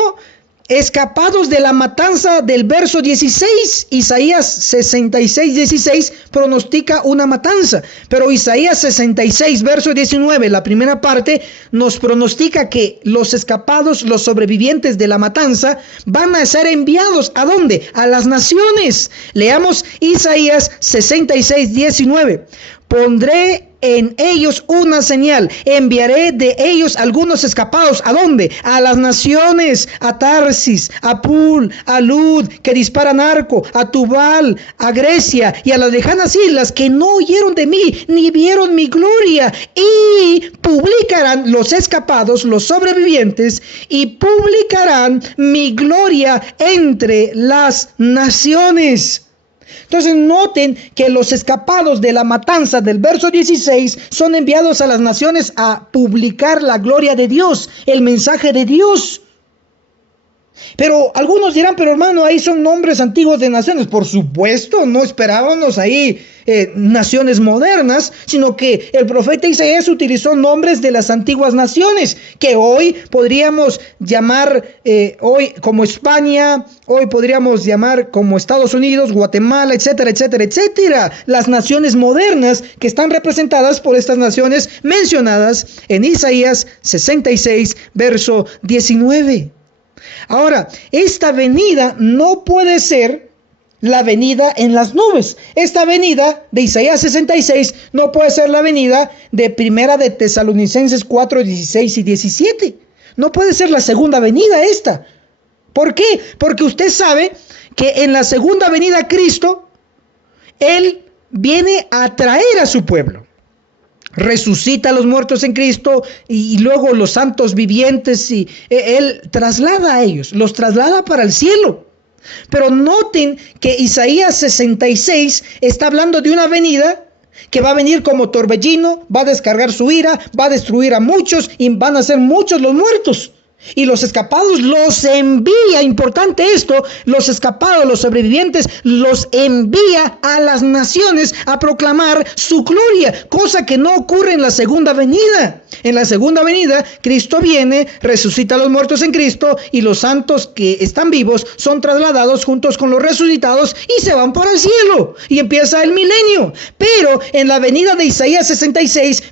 escapados de la matanza del verso 16, Isaías 66, 16 pronostica una matanza, pero Isaías 66, verso 19, la primera parte, nos pronostica que los escapados, los sobrevivientes de la matanza, van a ser enviados, ¿a dónde? A las naciones. Leamos Isaías 66, 19. Pondré en ellos una señal, enviaré de ellos algunos escapados. ¿A dónde? A las naciones, a Tarsis, a Pul, a Lud, que disparan arco, a Tubal, a Grecia y a las lejanas islas que no oyeron de mí, ni vieron mi gloria. Y publicarán los escapados, los sobrevivientes, y publicarán mi gloria entre las naciones. Entonces noten que los escapados de la matanza del verso 16 son enviados a las naciones a publicar la gloria de Dios, el mensaje de Dios. Pero algunos dirán, pero hermano, ahí son nombres antiguos de naciones. Por supuesto, no esperábamos ahí naciones modernas, sino que el profeta Isaías utilizó nombres de las antiguas naciones, que hoy podríamos llamar hoy como España, hoy podríamos llamar como Estados Unidos, Guatemala, etcétera, etcétera, etcétera. Las naciones modernas que están representadas por estas naciones mencionadas en Isaías 66, verso 19. Ahora, esta venida no puede ser la venida en las nubes. Esta venida de Isaías 66 no puede ser la venida de Primera de Tesalonicenses 4, 16 y 17. No puede ser la segunda venida esta. ¿Por qué? Porque usted sabe que en la segunda venida Cristo, Él viene a traer a su pueblo. Resucita a los muertos en Cristo y luego los santos vivientes, y Él traslada a ellos, los traslada para el cielo. Pero noten que Isaías 66 está hablando de una venida que va a venir como torbellino, va a descargar su ira, va a destruir a muchos y van a ser muchos los muertos. Y los escapados los envía, importante esto, los escapados, los sobrevivientes, los envía a las naciones a proclamar su gloria, cosa que no ocurre en la segunda venida. En la segunda venida, Cristo viene, resucita a los muertos en Cristo y los santos que están vivos son trasladados juntos con los resucitados y se van para el cielo y empieza el milenio. Pero en la venida de Isaías 66,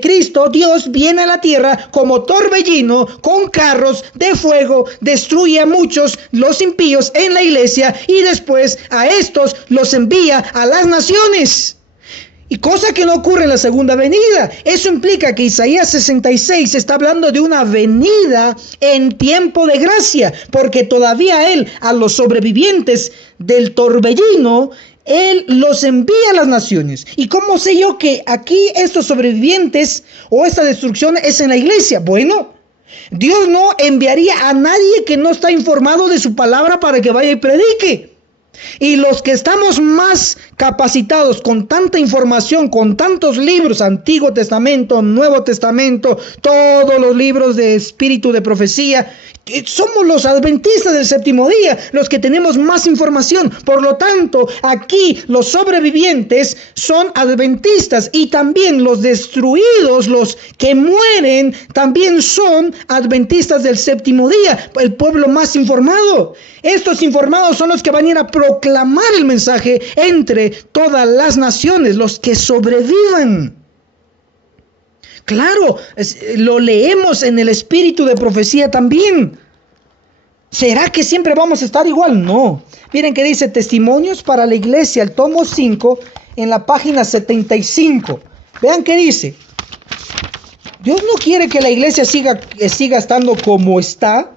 Cristo, Dios, viene a la tierra como torbellino con carros de fuego, destruye a muchos, los impíos en la iglesia y después a estos los envía a las naciones. Y cosa que no ocurre en la segunda venida. Eso implica que Isaías 66 está hablando de una venida en tiempo de gracia, porque todavía Él, a los sobrevivientes del torbellino, Él los envía a las naciones. ¿Y cómo sé yo que aquí estos sobrevivientes o esta destrucción es en la iglesia? Bueno, Dios no enviaría a nadie que no está informado de su palabra para que vaya y predique. Y los que estamos más capacitados con tanta información, con tantos libros, Antiguo Testamento, Nuevo Testamento, todos los libros de espíritu de profecía, somos los adventistas del séptimo día, los que tenemos más información. Por lo tanto, aquí los sobrevivientes son adventistas y también los destruidos, los que mueren, también son adventistas del séptimo día, el pueblo más informado. Estos informados son los que van a ir a proclamar el mensaje entre todas las naciones, los que sobrevivan. Claro, lo leemos en el espíritu de profecía también. ¿Será que siempre vamos a estar igual? No. Miren que dice Testimonios para la Iglesia, el tomo 5, en la página 75. Vean qué dice. Dios no quiere que la iglesia siga estando como está.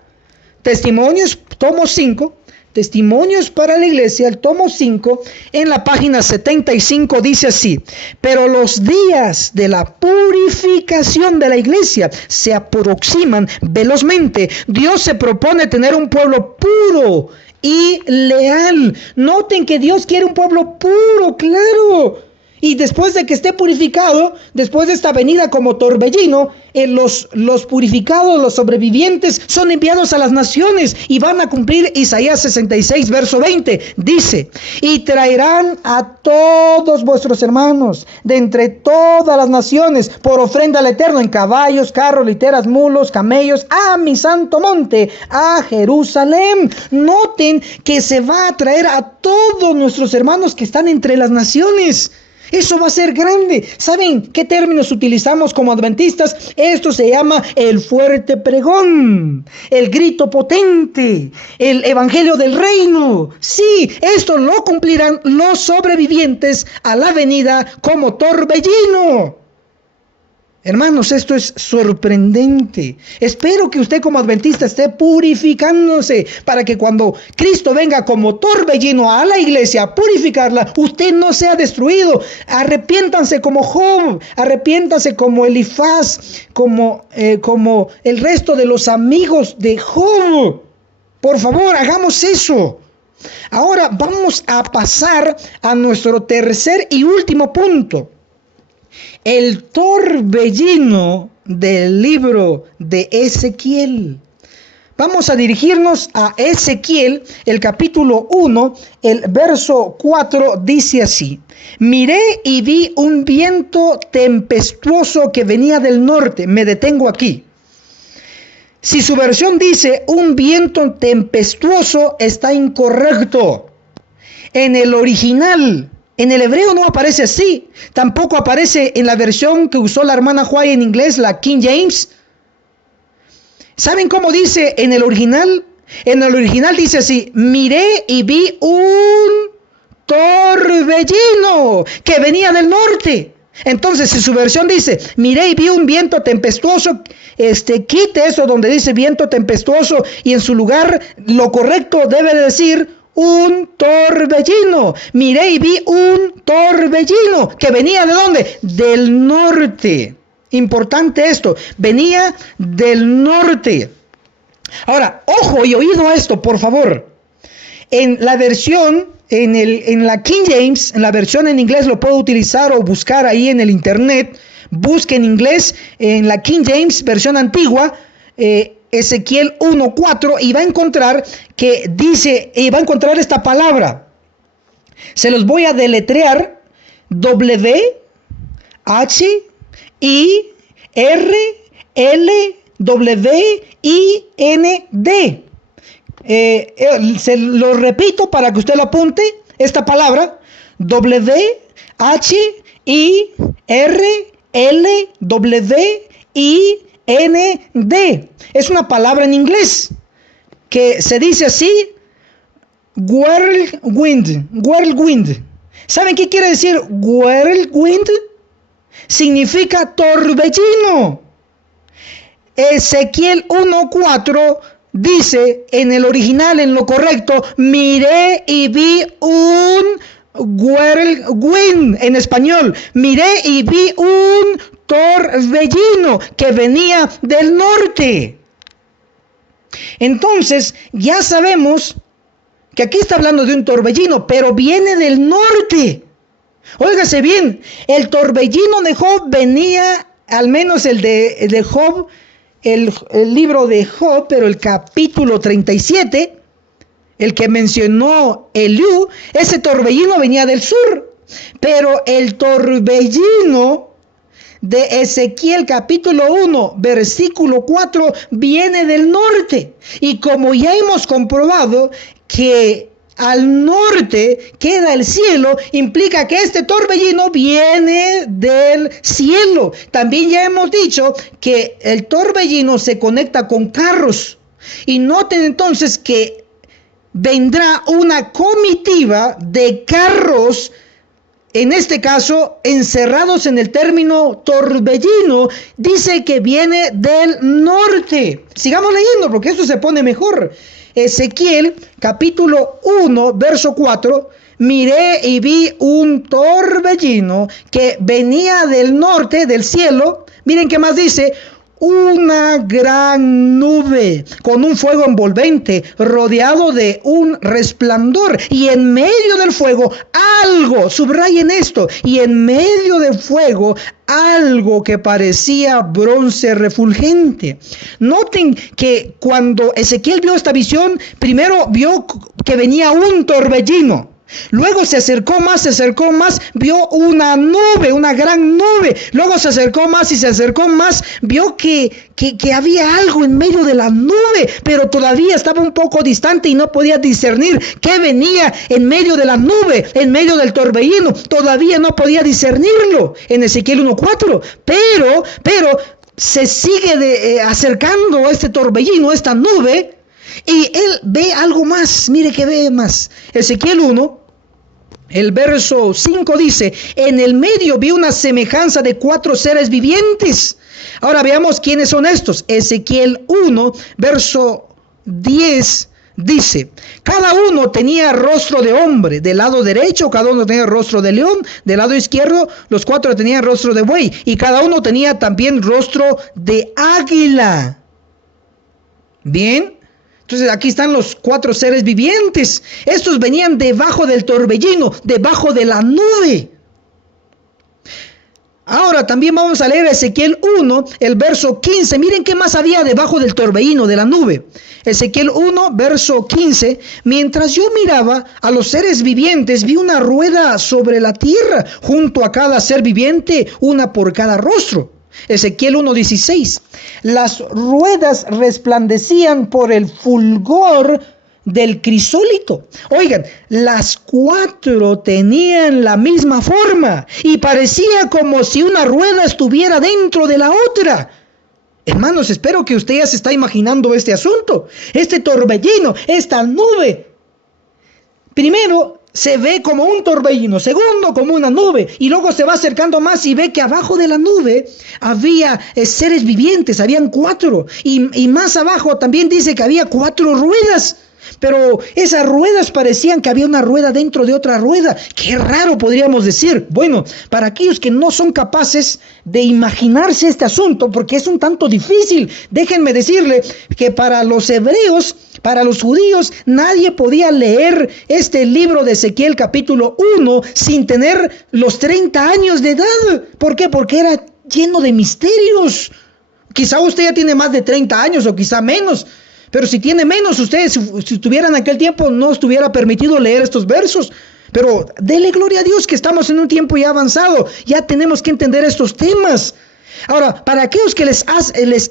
Testimonios, tomo 5. Testimonios para la Iglesia, el tomo 5, en la página 75 dice así: pero los días de la purificación de la Iglesia se aproximan velozmente. Dios se propone tener un pueblo puro y leal. Noten que Dios quiere un pueblo puro, claro. Y después de que esté purificado, después de esta venida como torbellino, los purificados, los sobrevivientes, son enviados a las naciones y van a cumplir Isaías 66, verso 20. Dice: y traerán a todos vuestros hermanos de entre todas las naciones por ofrenda al Eterno en caballos, carros, literas, mulos, camellos, a mi santo monte, a Jerusalén. Noten que se va a traer a todos nuestros hermanos que están entre las naciones. Eso va a ser grande. ¿Saben qué términos utilizamos como adventistas? Esto se llama el fuerte pregón, el grito potente, el evangelio del reino. Sí, esto lo cumplirán los sobrevivientes a la venida como torbellino. Hermanos, esto es sorprendente. Espero que usted como adventista esté purificándose para que cuando Cristo venga como torbellino a la iglesia a purificarla, usted no sea destruido. Arrepiéntanse como Job, arrepiéntanse como Elifaz, como el resto de los amigos de Job. Por favor, hagamos eso. Ahora vamos a pasar a nuestro tercer y último punto. El torbellino del libro de Ezequiel. Vamos a dirigirnos a Ezequiel, el capítulo 1, el verso 4 dice así: miré y vi un viento tempestuoso que venía del norte. Me detengo aquí. Si su versión dice un viento tempestuoso, está incorrecto. En el original, en el hebreo no aparece así. Tampoco aparece en la versión que usó la hermana White en inglés, la King James. ¿Saben cómo dice en el original? En el original dice así: miré y vi un torbellino que venía del norte. Entonces, si su versión dice miré y vi un viento tempestuoso, quite eso donde dice viento tempestuoso y en su lugar lo correcto debe de decir un torbellino. Miré y vi un torbellino que venía ¿de dónde? Del norte. Importante esto, venía del norte. Ahora, ojo y oído a esto, por favor. En la versión, en la King James, en la versión en inglés, lo puedo utilizar o buscar ahí en el internet. Busque en inglés, en la King James, versión antigua, Ezequiel 1:4 y va a encontrar que dice, y va a encontrar esta palabra. Se los voy a deletrear: WHIRLWIND. Se lo repito para que usted lo apunte. Esta palabra: WHIRLWIND. Es una palabra en inglés que se dice así: whirlwind. ¿Saben qué quiere decir whirlwind? Significa torbellino. Ezequiel 1:4 dice en el original, en lo correcto: miré y vi un whirlwind. En español: miré y vi un torbellino que venía del norte. Entonces ya sabemos que aquí está hablando de un torbellino, pero viene del norte. Óigase bien, el torbellino de Job venía, al menos el de Job, el libro de Job, pero el capítulo 37, el que mencionó Eliú, ese torbellino venía del sur. Pero el torbellino de Ezequiel capítulo 1, versículo 4, viene del norte. Y como ya hemos comprobado que al norte queda el cielo, implica que este torbellino viene del cielo. También ya hemos dicho que el torbellino se conecta con carros. Y noten entonces que vendrá una comitiva de carros, en este caso encerrados en el término torbellino. Dice que viene del norte. Sigamos leyendo porque esto se pone mejor. Ezequiel capítulo 1 verso 4: miré y vi un torbellino que venía del norte, del cielo. Miren qué más dice: una gran nube con un fuego envolvente, rodeado de un resplandor, y en medio del fuego algo, subrayen esto, y en medio del fuego algo que parecía bronce refulgente. Noten que cuando Ezequiel vio esta visión, primero vio que venía un torbellino. Luego se acercó más, vio una nube, una gran nube. Luego se acercó más y se acercó más, vio que había algo en medio de la nube, pero todavía estaba un poco distante y no podía discernir qué venía en medio de la nube, en medio del torbellino. Todavía no podía discernirlo en Ezequiel 1:4, pero se sigue acercando este torbellino, esta nube. Y él ve algo más. Mire que ve más. Ezequiel 1, el verso 5 dice: en el medio vi una semejanza de 4 seres vivientes. Ahora veamos quiénes son estos. Ezequiel 1, verso 10 dice: cada uno tenía rostro de hombre. Del lado derecho cada uno tenía rostro de león. Del lado izquierdo los 4 tenían rostro de buey. Y cada uno tenía también rostro de águila. Bien. Entonces aquí están los 4 seres vivientes. Estos venían debajo del torbellino, debajo de la nube. Ahora también vamos a leer Ezequiel 1, el verso 15. Miren qué más había debajo del torbellino, de la nube. Ezequiel 1, verso 15. Mientras yo miraba a los seres vivientes, vi una rueda sobre la tierra, junto a cada ser viviente, una por cada rostro. Ezequiel 1:16. Las ruedas resplandecían por el fulgor del crisólito. Oigan, las 4 tenían la misma forma y parecía como si una rueda estuviera dentro de la otra. Hermanos, espero que usted ya se está imaginando este asunto, este torbellino, esta nube. Primero se ve como un torbellino, segundo como una nube, y luego se va acercando más y ve que abajo de la nube había seres vivientes, habían 4, y más abajo también dice que había 4 ruedas. Pero esas ruedas parecían que había una rueda dentro de otra rueda. Qué raro, podríamos decir. Bueno, para aquellos que no son capaces de imaginarse este asunto, porque es un tanto difícil, déjenme decirle que para los hebreos, para los judíos, nadie podía leer este libro de Ezequiel capítulo 1 sin tener los 30 años de edad. ¿Por qué? Porque era lleno de misterios. Quizá usted ya tiene más de 30 años o quizá menos. Pero si tiene menos, usted, si estuviera en aquel tiempo, no estuviera permitido leer estos versos. Pero dele gloria a Dios que estamos en un tiempo ya avanzado. Ya tenemos que entender estos temas. Ahora, para aquellos que les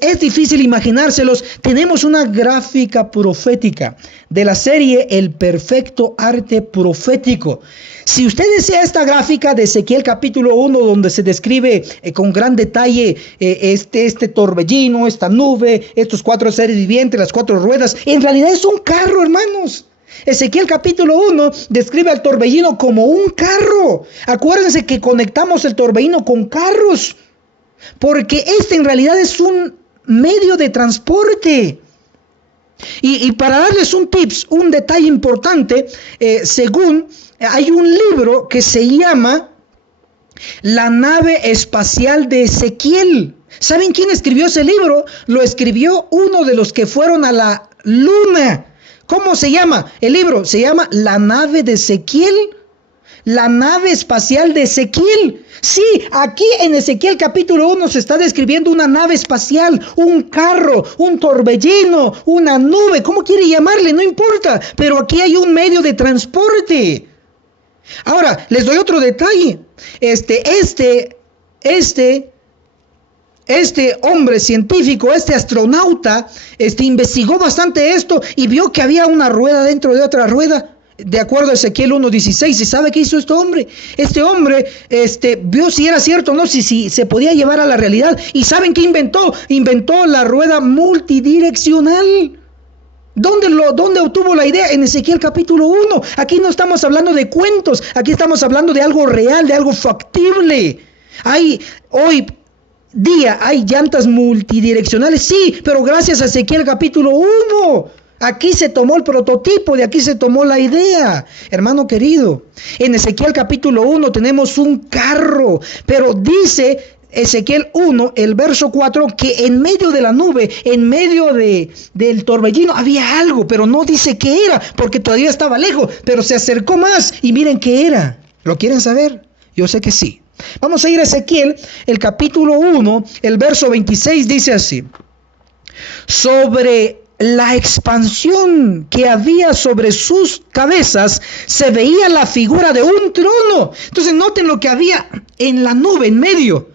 es difícil imaginárselos, tenemos una gráfica profética de la serie El Perfecto Arte Profético. Si usted desea esta gráfica de Ezequiel capítulo 1, donde se describe con gran detalle este torbellino, esta nube, estos 4 seres vivientes, las 4 ruedas, en realidad es un carro, hermanos. Ezequiel capítulo 1 describe al torbellino como un carro. Acuérdense que conectamos el torbellino con carros, porque este en realidad es un medio de transporte. Y para darles un tips, un detalle importante, hay un libro que se llama La nave espacial de Ezequiel. ¿Saben quién escribió ese libro? Lo escribió uno de los que fueron a la luna. ¿Cómo se llama? El libro se llama La nave de Ezequiel. La nave espacial de Ezequiel. Sí, aquí en Ezequiel capítulo 1 se está describiendo una nave espacial, un carro, un torbellino, una nube, ¿cómo quiere llamarle? No importa, pero aquí hay un medio de transporte. Ahora, les doy otro detalle. Este hombre científico, este astronauta, investigó bastante esto y vio que había una rueda dentro de otra rueda. De acuerdo a Ezequiel 1:16, ¿y sabe qué hizo este hombre? Este hombre vio si era cierto o no, si se podía llevar a la realidad. ¿Y saben qué inventó? Inventó la rueda multidireccional. ¿Dónde obtuvo la idea? En Ezequiel capítulo 1. Aquí no estamos hablando de cuentos, aquí estamos hablando de algo real, de algo factible. Hoy día hay llantas multidireccionales, sí, pero gracias a Ezequiel capítulo 1. Aquí se tomó el prototipo, de aquí se tomó la idea. Hermano querido, en Ezequiel capítulo 1 tenemos un carro, pero dice Ezequiel 1, el verso 4, que en medio de la nube, en medio del torbellino había algo, pero no dice qué era, porque todavía estaba lejos, pero se acercó más y miren qué era. ¿Lo quieren saber? Yo sé que sí. Vamos a ir a Ezequiel, el capítulo 1, el verso 26 dice así: sobre la expansión que había sobre sus cabezas se veía la figura de un trono. Entonces noten lo que había en la nube en medio.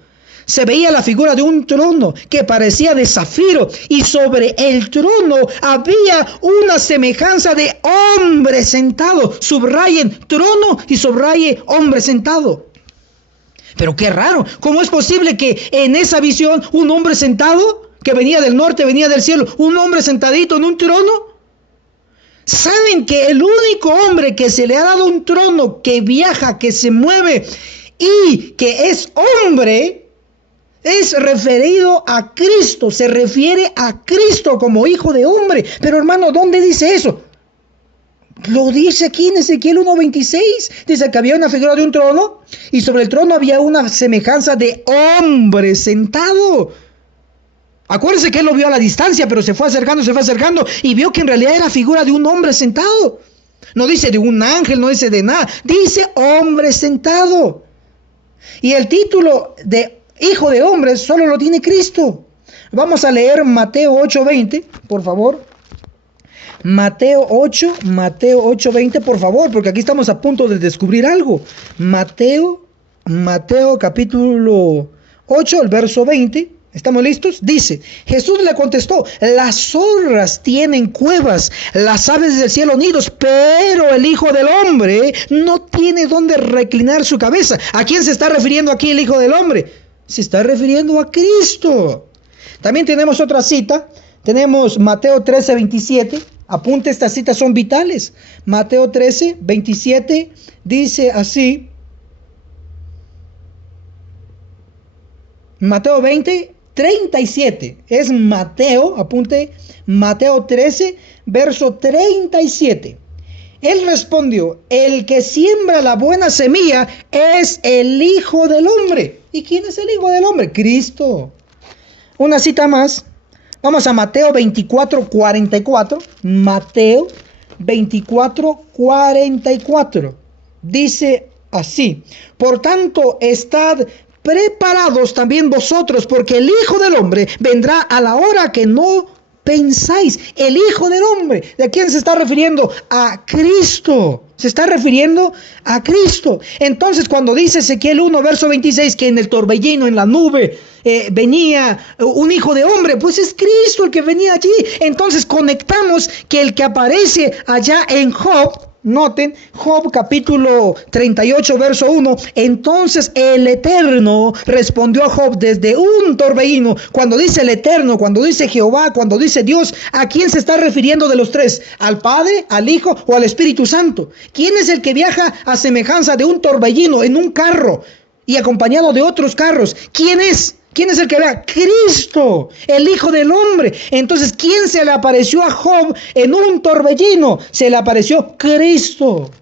Se veía la figura de un trono que parecía de zafiro, y sobre el trono había una semejanza de hombre sentado. Subrayen trono y subraye hombre sentado. Pero qué raro, ¿cómo es posible que en esa visión un hombre sentado, que venía del norte, venía del cielo, un hombre sentadito en un trono? ¿Saben que el único hombre que se le ha dado un trono, que viaja, que se mueve y que es hombre, es referido a Cristo? Se refiere a Cristo como hijo de hombre. Pero hermano, ¿dónde dice eso? Lo dice aquí en Ezequiel 1:26. Dice que había una figura de un trono y sobre el trono había una semejanza de hombre sentado. Acuérdense que él lo vio a la distancia, pero se fue acercando y vio que en realidad era figura de un hombre sentado. No dice de un ángel, no dice de nada, dice hombre sentado. Y el título de hijo de hombre solo lo tiene Cristo. Vamos a leer Mateo 8:20, por favor. Mateo 8:20, por favor, porque aquí estamos a punto de descubrir algo. Mateo capítulo 8, el verso 20. ¿Estamos listos? Dice: Jesús le contestó: las zorras tienen cuevas, las aves del cielo nidos, pero el Hijo del Hombre no tiene dónde reclinar su cabeza. ¿A quién se está refiriendo aquí el Hijo del Hombre? Se está refiriendo a Cristo. También tenemos otra cita. Tenemos Mateo 13:27. Apunte, estas citas son vitales. Mateo 13:27 dice así. Mateo 20:37. Es Mateo, apunte, Mateo 13, verso 37. Él respondió: el que siembra la buena semilla es el Hijo del Hombre. ¿Y quién es el Hijo del Hombre? Cristo. Una cita más. Vamos a Mateo 24:44. Mateo 24:44. Dice así: por tanto, estad preparados también vosotros, porque el Hijo del Hombre vendrá a la hora que no pensáis. El Hijo del Hombre, ¿de quién se está refiriendo? A Cristo. Se está refiriendo a Cristo. Entonces, cuando dice Ezequiel 1, verso 26, que en el torbellino, en la nube, venía un hijo de hombre, pues es Cristo el que venía allí. Entonces conectamos que el que aparece allá en Job, noten, Job capítulo 38, verso 1, entonces el Eterno respondió a Job desde un torbellino. Cuando dice el Eterno, cuando dice Jehová, cuando dice Dios, ¿a quién se está refiriendo de los tres? ¿Al Padre, al Hijo o al Espíritu Santo? ¿Quién es el que viaja a semejanza de un torbellino en un carro y acompañado de otros carros? ¿Quién es? ¿Quién es el que vea? Cristo, el Hijo del Hombre. Entonces, ¿quién se le apareció a Job en un torbellino? Se le apareció Cristo.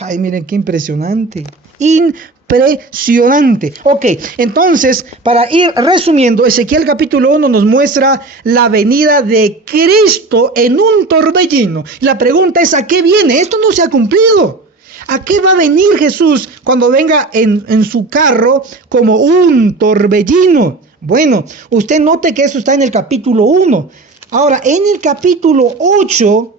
Ay, miren qué impresionante. Impresionante. Ok, entonces, para ir resumiendo, Ezequiel capítulo 1 nos muestra la venida de Cristo en un torbellino. La pregunta es, ¿a qué viene? Esto no se ha cumplido. ¿A qué va a venir Jesús cuando venga en su carro como un torbellino? Bueno, usted note que eso está en el capítulo 1. Ahora, en el capítulo 8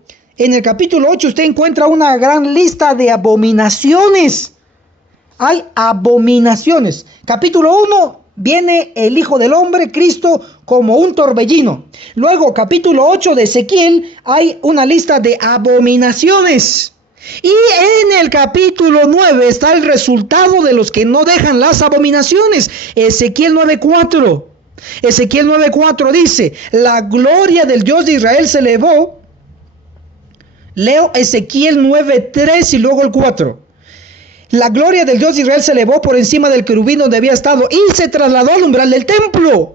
usted encuentra una gran lista de abominaciones. Hay abominaciones. Capítulo 1, viene el Hijo del Hombre, Cristo, como un torbellino. Luego, capítulo 8 de Ezequiel, hay una lista de abominaciones. Y en el capítulo 9 está el resultado de los que no dejan las abominaciones. Ezequiel 9:4. Ezequiel 9:4 dice, la gloria del Dios de Israel se elevó. Leo Ezequiel 9:3 y luego el 4. La gloria del Dios de Israel se elevó por encima del querubín donde había estado y se trasladó al umbral del templo,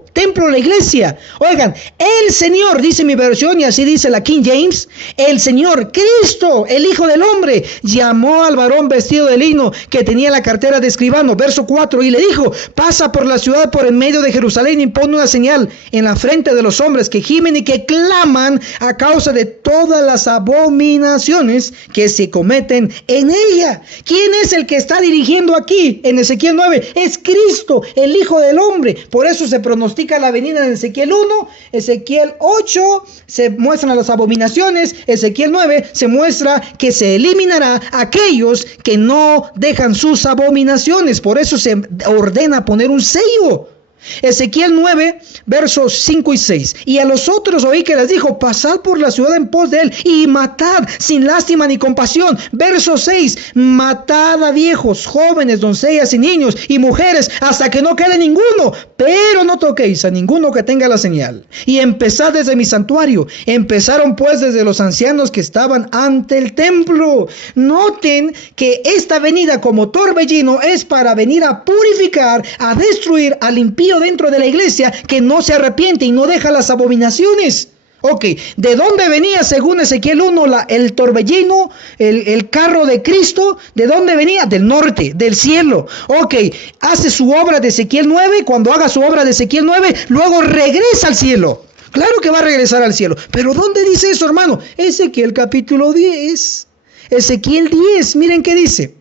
la iglesia. Oigan, el Señor, dice mi versión y así dice la King James, el Señor, Cristo, el Hijo del Hombre, llamó al varón vestido de lino que tenía la cartera de escribano, verso 4, y le dijo, pasa por la ciudad por en medio de Jerusalén y pone una señal en la frente de los hombres que gimen y que claman a causa de todas las abominaciones que se cometen en ella. ¿Quién es el que está dirigiendo aquí en Ezequiel 9? Es Cristo, el Hijo del Hombre. Por eso se pronostica la venida en Ezequiel 1, Ezequiel 8 se muestran las abominaciones, Ezequiel 9 se muestra que se eliminará a aquellos que no dejan sus abominaciones. Por eso se ordena poner un sello. Ezequiel 9, versos 5 y 6. Y a los otros oí que les dijo, pasad por la ciudad en pos de él y matad sin lástima ni compasión. Verso 6, matad a viejos, jóvenes, doncellas y niños y mujeres hasta que no quede ninguno, pero no toquéis a ninguno que tenga la señal. Y empezad desde mi santuario. Empezaron pues desde los ancianos que estaban ante el templo. Noten que esta venida como torbellino es para venir a purificar, a destruir, a limpiar dentro de la iglesia que no se arrepiente y no deja las abominaciones. Ok, ¿de dónde venía según Ezequiel 1 el torbellino, el carro de Cristo? ¿De dónde venía? Del norte, del cielo. Ok, hace su obra de Ezequiel 9, cuando haga su obra de Ezequiel 9, luego regresa al cielo. Claro que va a regresar al cielo, pero ¿dónde dice eso, hermano? Ezequiel capítulo 10. Ezequiel 10, miren qué dice.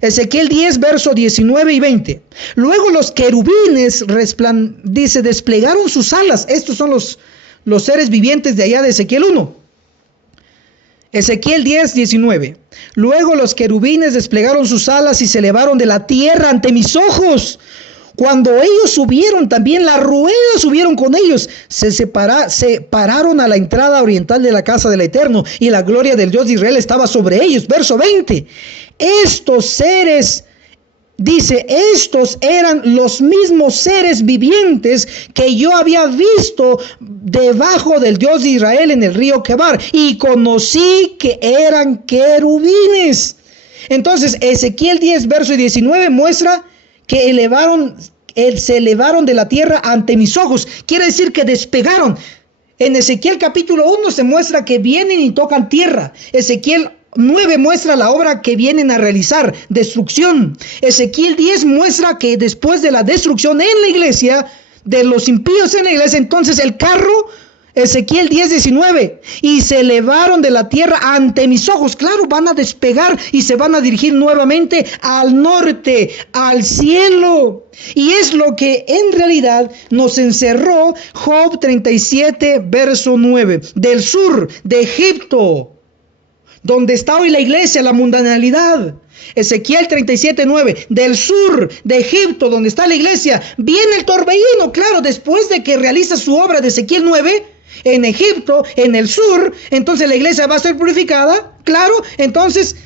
Ezequiel 10, verso 19 y 20. Luego los querubines desplegaron sus alas. Estos son los seres vivientes de allá de Ezequiel 1. Ezequiel 10, 19. Luego los querubines desplegaron sus alas y se elevaron de la tierra ante mis ojos. Cuando ellos subieron, también las ruedas subieron con ellos. Se pararon a la entrada oriental de la casa del Eterno y la gloria del Dios de Israel estaba sobre ellos. Verso 20. Estos seres, dice, estos eran los mismos seres vivientes que yo había visto debajo del Dios de Israel en el río Quebar y conocí que eran querubines. Entonces, Ezequiel 10, verso 19 muestra que se elevaron de la tierra ante mis ojos. Quiere decir que despegaron. En Ezequiel capítulo 1 se muestra que vienen y tocan tierra. Ezequiel 9 muestra la obra que vienen a realizar, destrucción. Ezequiel 10 muestra que después de la destrucción en la iglesia, de los impíos en la iglesia, entonces el carro Ezequiel 10:19, y se elevaron de la tierra ante mis ojos. Claro, van a despegar y se van a dirigir nuevamente al norte, al cielo. Y es lo que en realidad nos encerró Job 37, verso 9. Del sur de Egipto, donde está hoy la iglesia, la mundanalidad. Ezequiel 37:9, del sur de Egipto, donde está la iglesia, viene el torbellino. Claro, después de que realiza su obra de Ezequiel 9, en Egipto, en el sur, entonces la iglesia va a ser purificada. Claro, entonces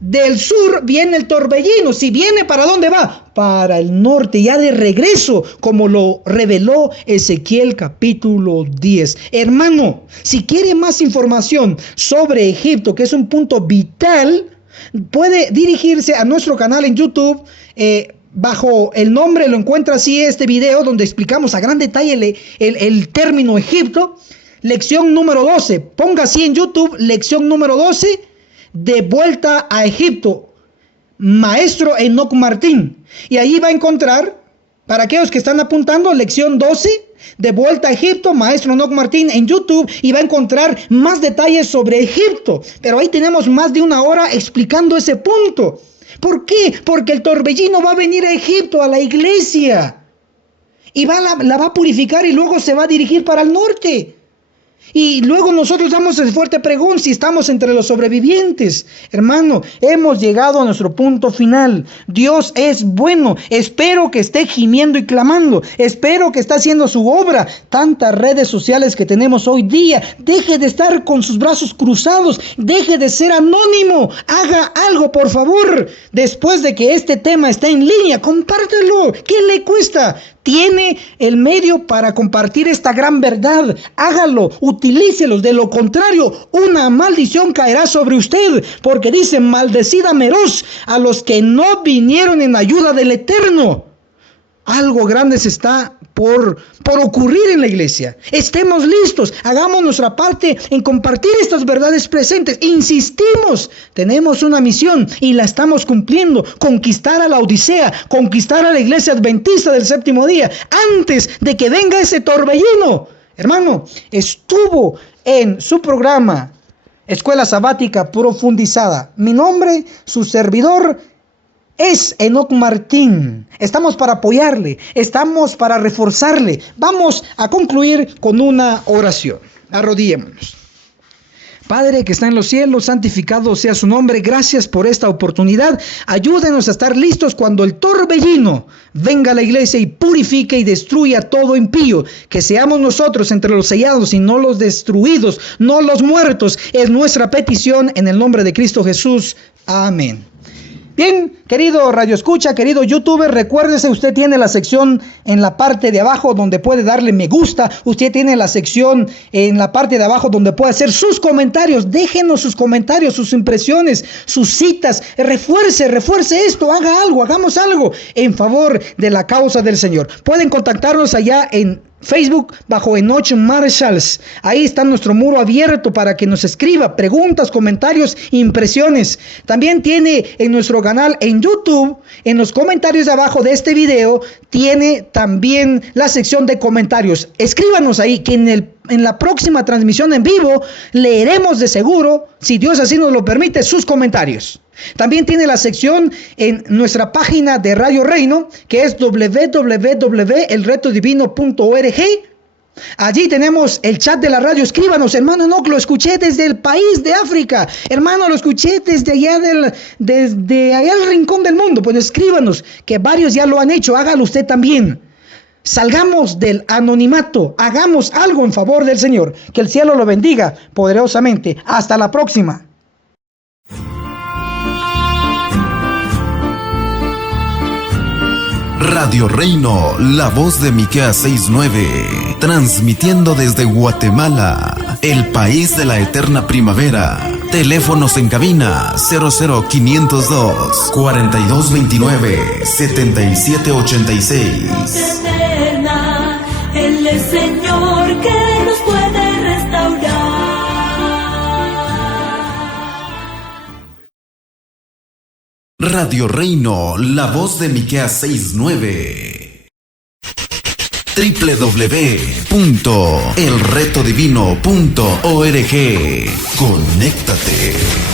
del sur viene el torbellino. Si viene, ¿para dónde va? Para el norte, ya de regreso, como lo reveló Ezequiel capítulo 10. Hermano, si quiere más información sobre Egipto, que es un punto vital, puede dirigirse a nuestro canal en YouTube. Bajo el nombre lo encuentra así este video, donde explicamos a gran detalle el término Egipto. Lección número 12. Ponga así en YouTube, lección número 12, de vuelta a Egipto, maestro Enoc Martín. Y ahí va a encontrar, para aquellos que están apuntando, lección 12, de vuelta a Egipto, maestro Enoc Martín, en YouTube, y va a encontrar más detalles sobre Egipto. Pero ahí tenemos más de una hora explicando ese punto. ¿Por qué? Porque el torbellino va a venir a Egipto, a la iglesia, y la va a purificar, y luego se va a dirigir para el norte. Y luego nosotros damos el fuerte pregón si estamos entre los sobrevivientes. Hermano, hemos llegado a nuestro punto final. Dios es bueno. Espero que esté gimiendo y clamando. Espero que esté haciendo su obra. Tantas redes sociales que tenemos hoy día. Deje de estar con sus brazos cruzados. Deje de ser anónimo. Haga algo, por favor. Después de que este tema está en línea, compártelo. ¿Qué le cuesta? Tiene el medio para compartir esta gran verdad. Hágalo, utilícelos. De lo contrario, una maldición caerá sobre usted, porque dice: maldecida Meroz a los que no vinieron en ayuda del Eterno. Algo grande se está por ocurrir en la iglesia. Estemos listos, hagamos nuestra parte en compartir estas verdades presentes. Insistimos, tenemos una misión y la estamos cumpliendo: conquistar a la Odisea, conquistar a la iglesia adventista del séptimo día, antes de que venga ese torbellino. Hermano, estuvo en su programa Escuela Sabática Profundizada. Mi nombre, su servidor, es Enoc Martín. Estamos para apoyarle, estamos para reforzarle. Vamos a concluir con una oración. Arrodillémonos. Padre que está en los cielos, santificado sea su nombre. Gracias por esta oportunidad. Ayúdenos a estar listos cuando el torbellino venga a la iglesia y purifique y destruya todo impío. Que seamos nosotros entre los sellados y no los destruidos, no los muertos. Es nuestra petición en el nombre de Cristo Jesús. Amén. Bien, querido Radio Escucha, querido YouTuber, recuérdese, usted tiene la sección en la parte de abajo donde puede darle me gusta. Usted tiene la sección en la parte de abajo donde puede hacer sus comentarios. Déjenos sus comentarios, sus impresiones, sus citas. Refuerce esto, haga algo, hagamos algo en favor de la causa del Señor. Pueden contactarnos allá en Facebook bajo Enoch Marshalls. Ahí está nuestro muro abierto para que nos escriba preguntas, comentarios, impresiones. También tiene en nuestro canal en YouTube, en los comentarios de abajo de este video, tiene también la sección de comentarios. Escríbanos ahí, que en la próxima transmisión en vivo leeremos de seguro, si Dios así nos lo permite, sus comentarios. También tiene la sección en nuestra página de Radio Reino, que es www.elretodivino.org. Allí tenemos el chat de la radio. Escríbanos: hermano Enoc, lo escuché desde el país de África, hermano, lo escuché desde allá desde allá al rincón del mundo. Pues escríbanos, que varios ya lo han hecho. Hágalo usted también. Salgamos del anonimato, hagamos algo en favor del Señor. Que el cielo lo bendiga poderosamente. Hasta la próxima. Radio Reino, la voz de Miqueas 6:9, transmitiendo desde Guatemala, el país de la eterna primavera. Teléfonos en cabina 00502 4229 7786. Él es Señor que nos puede restaurar. Radio Reino, la voz de Miqueas 6:9. www.elretodivino.org. Conéctate.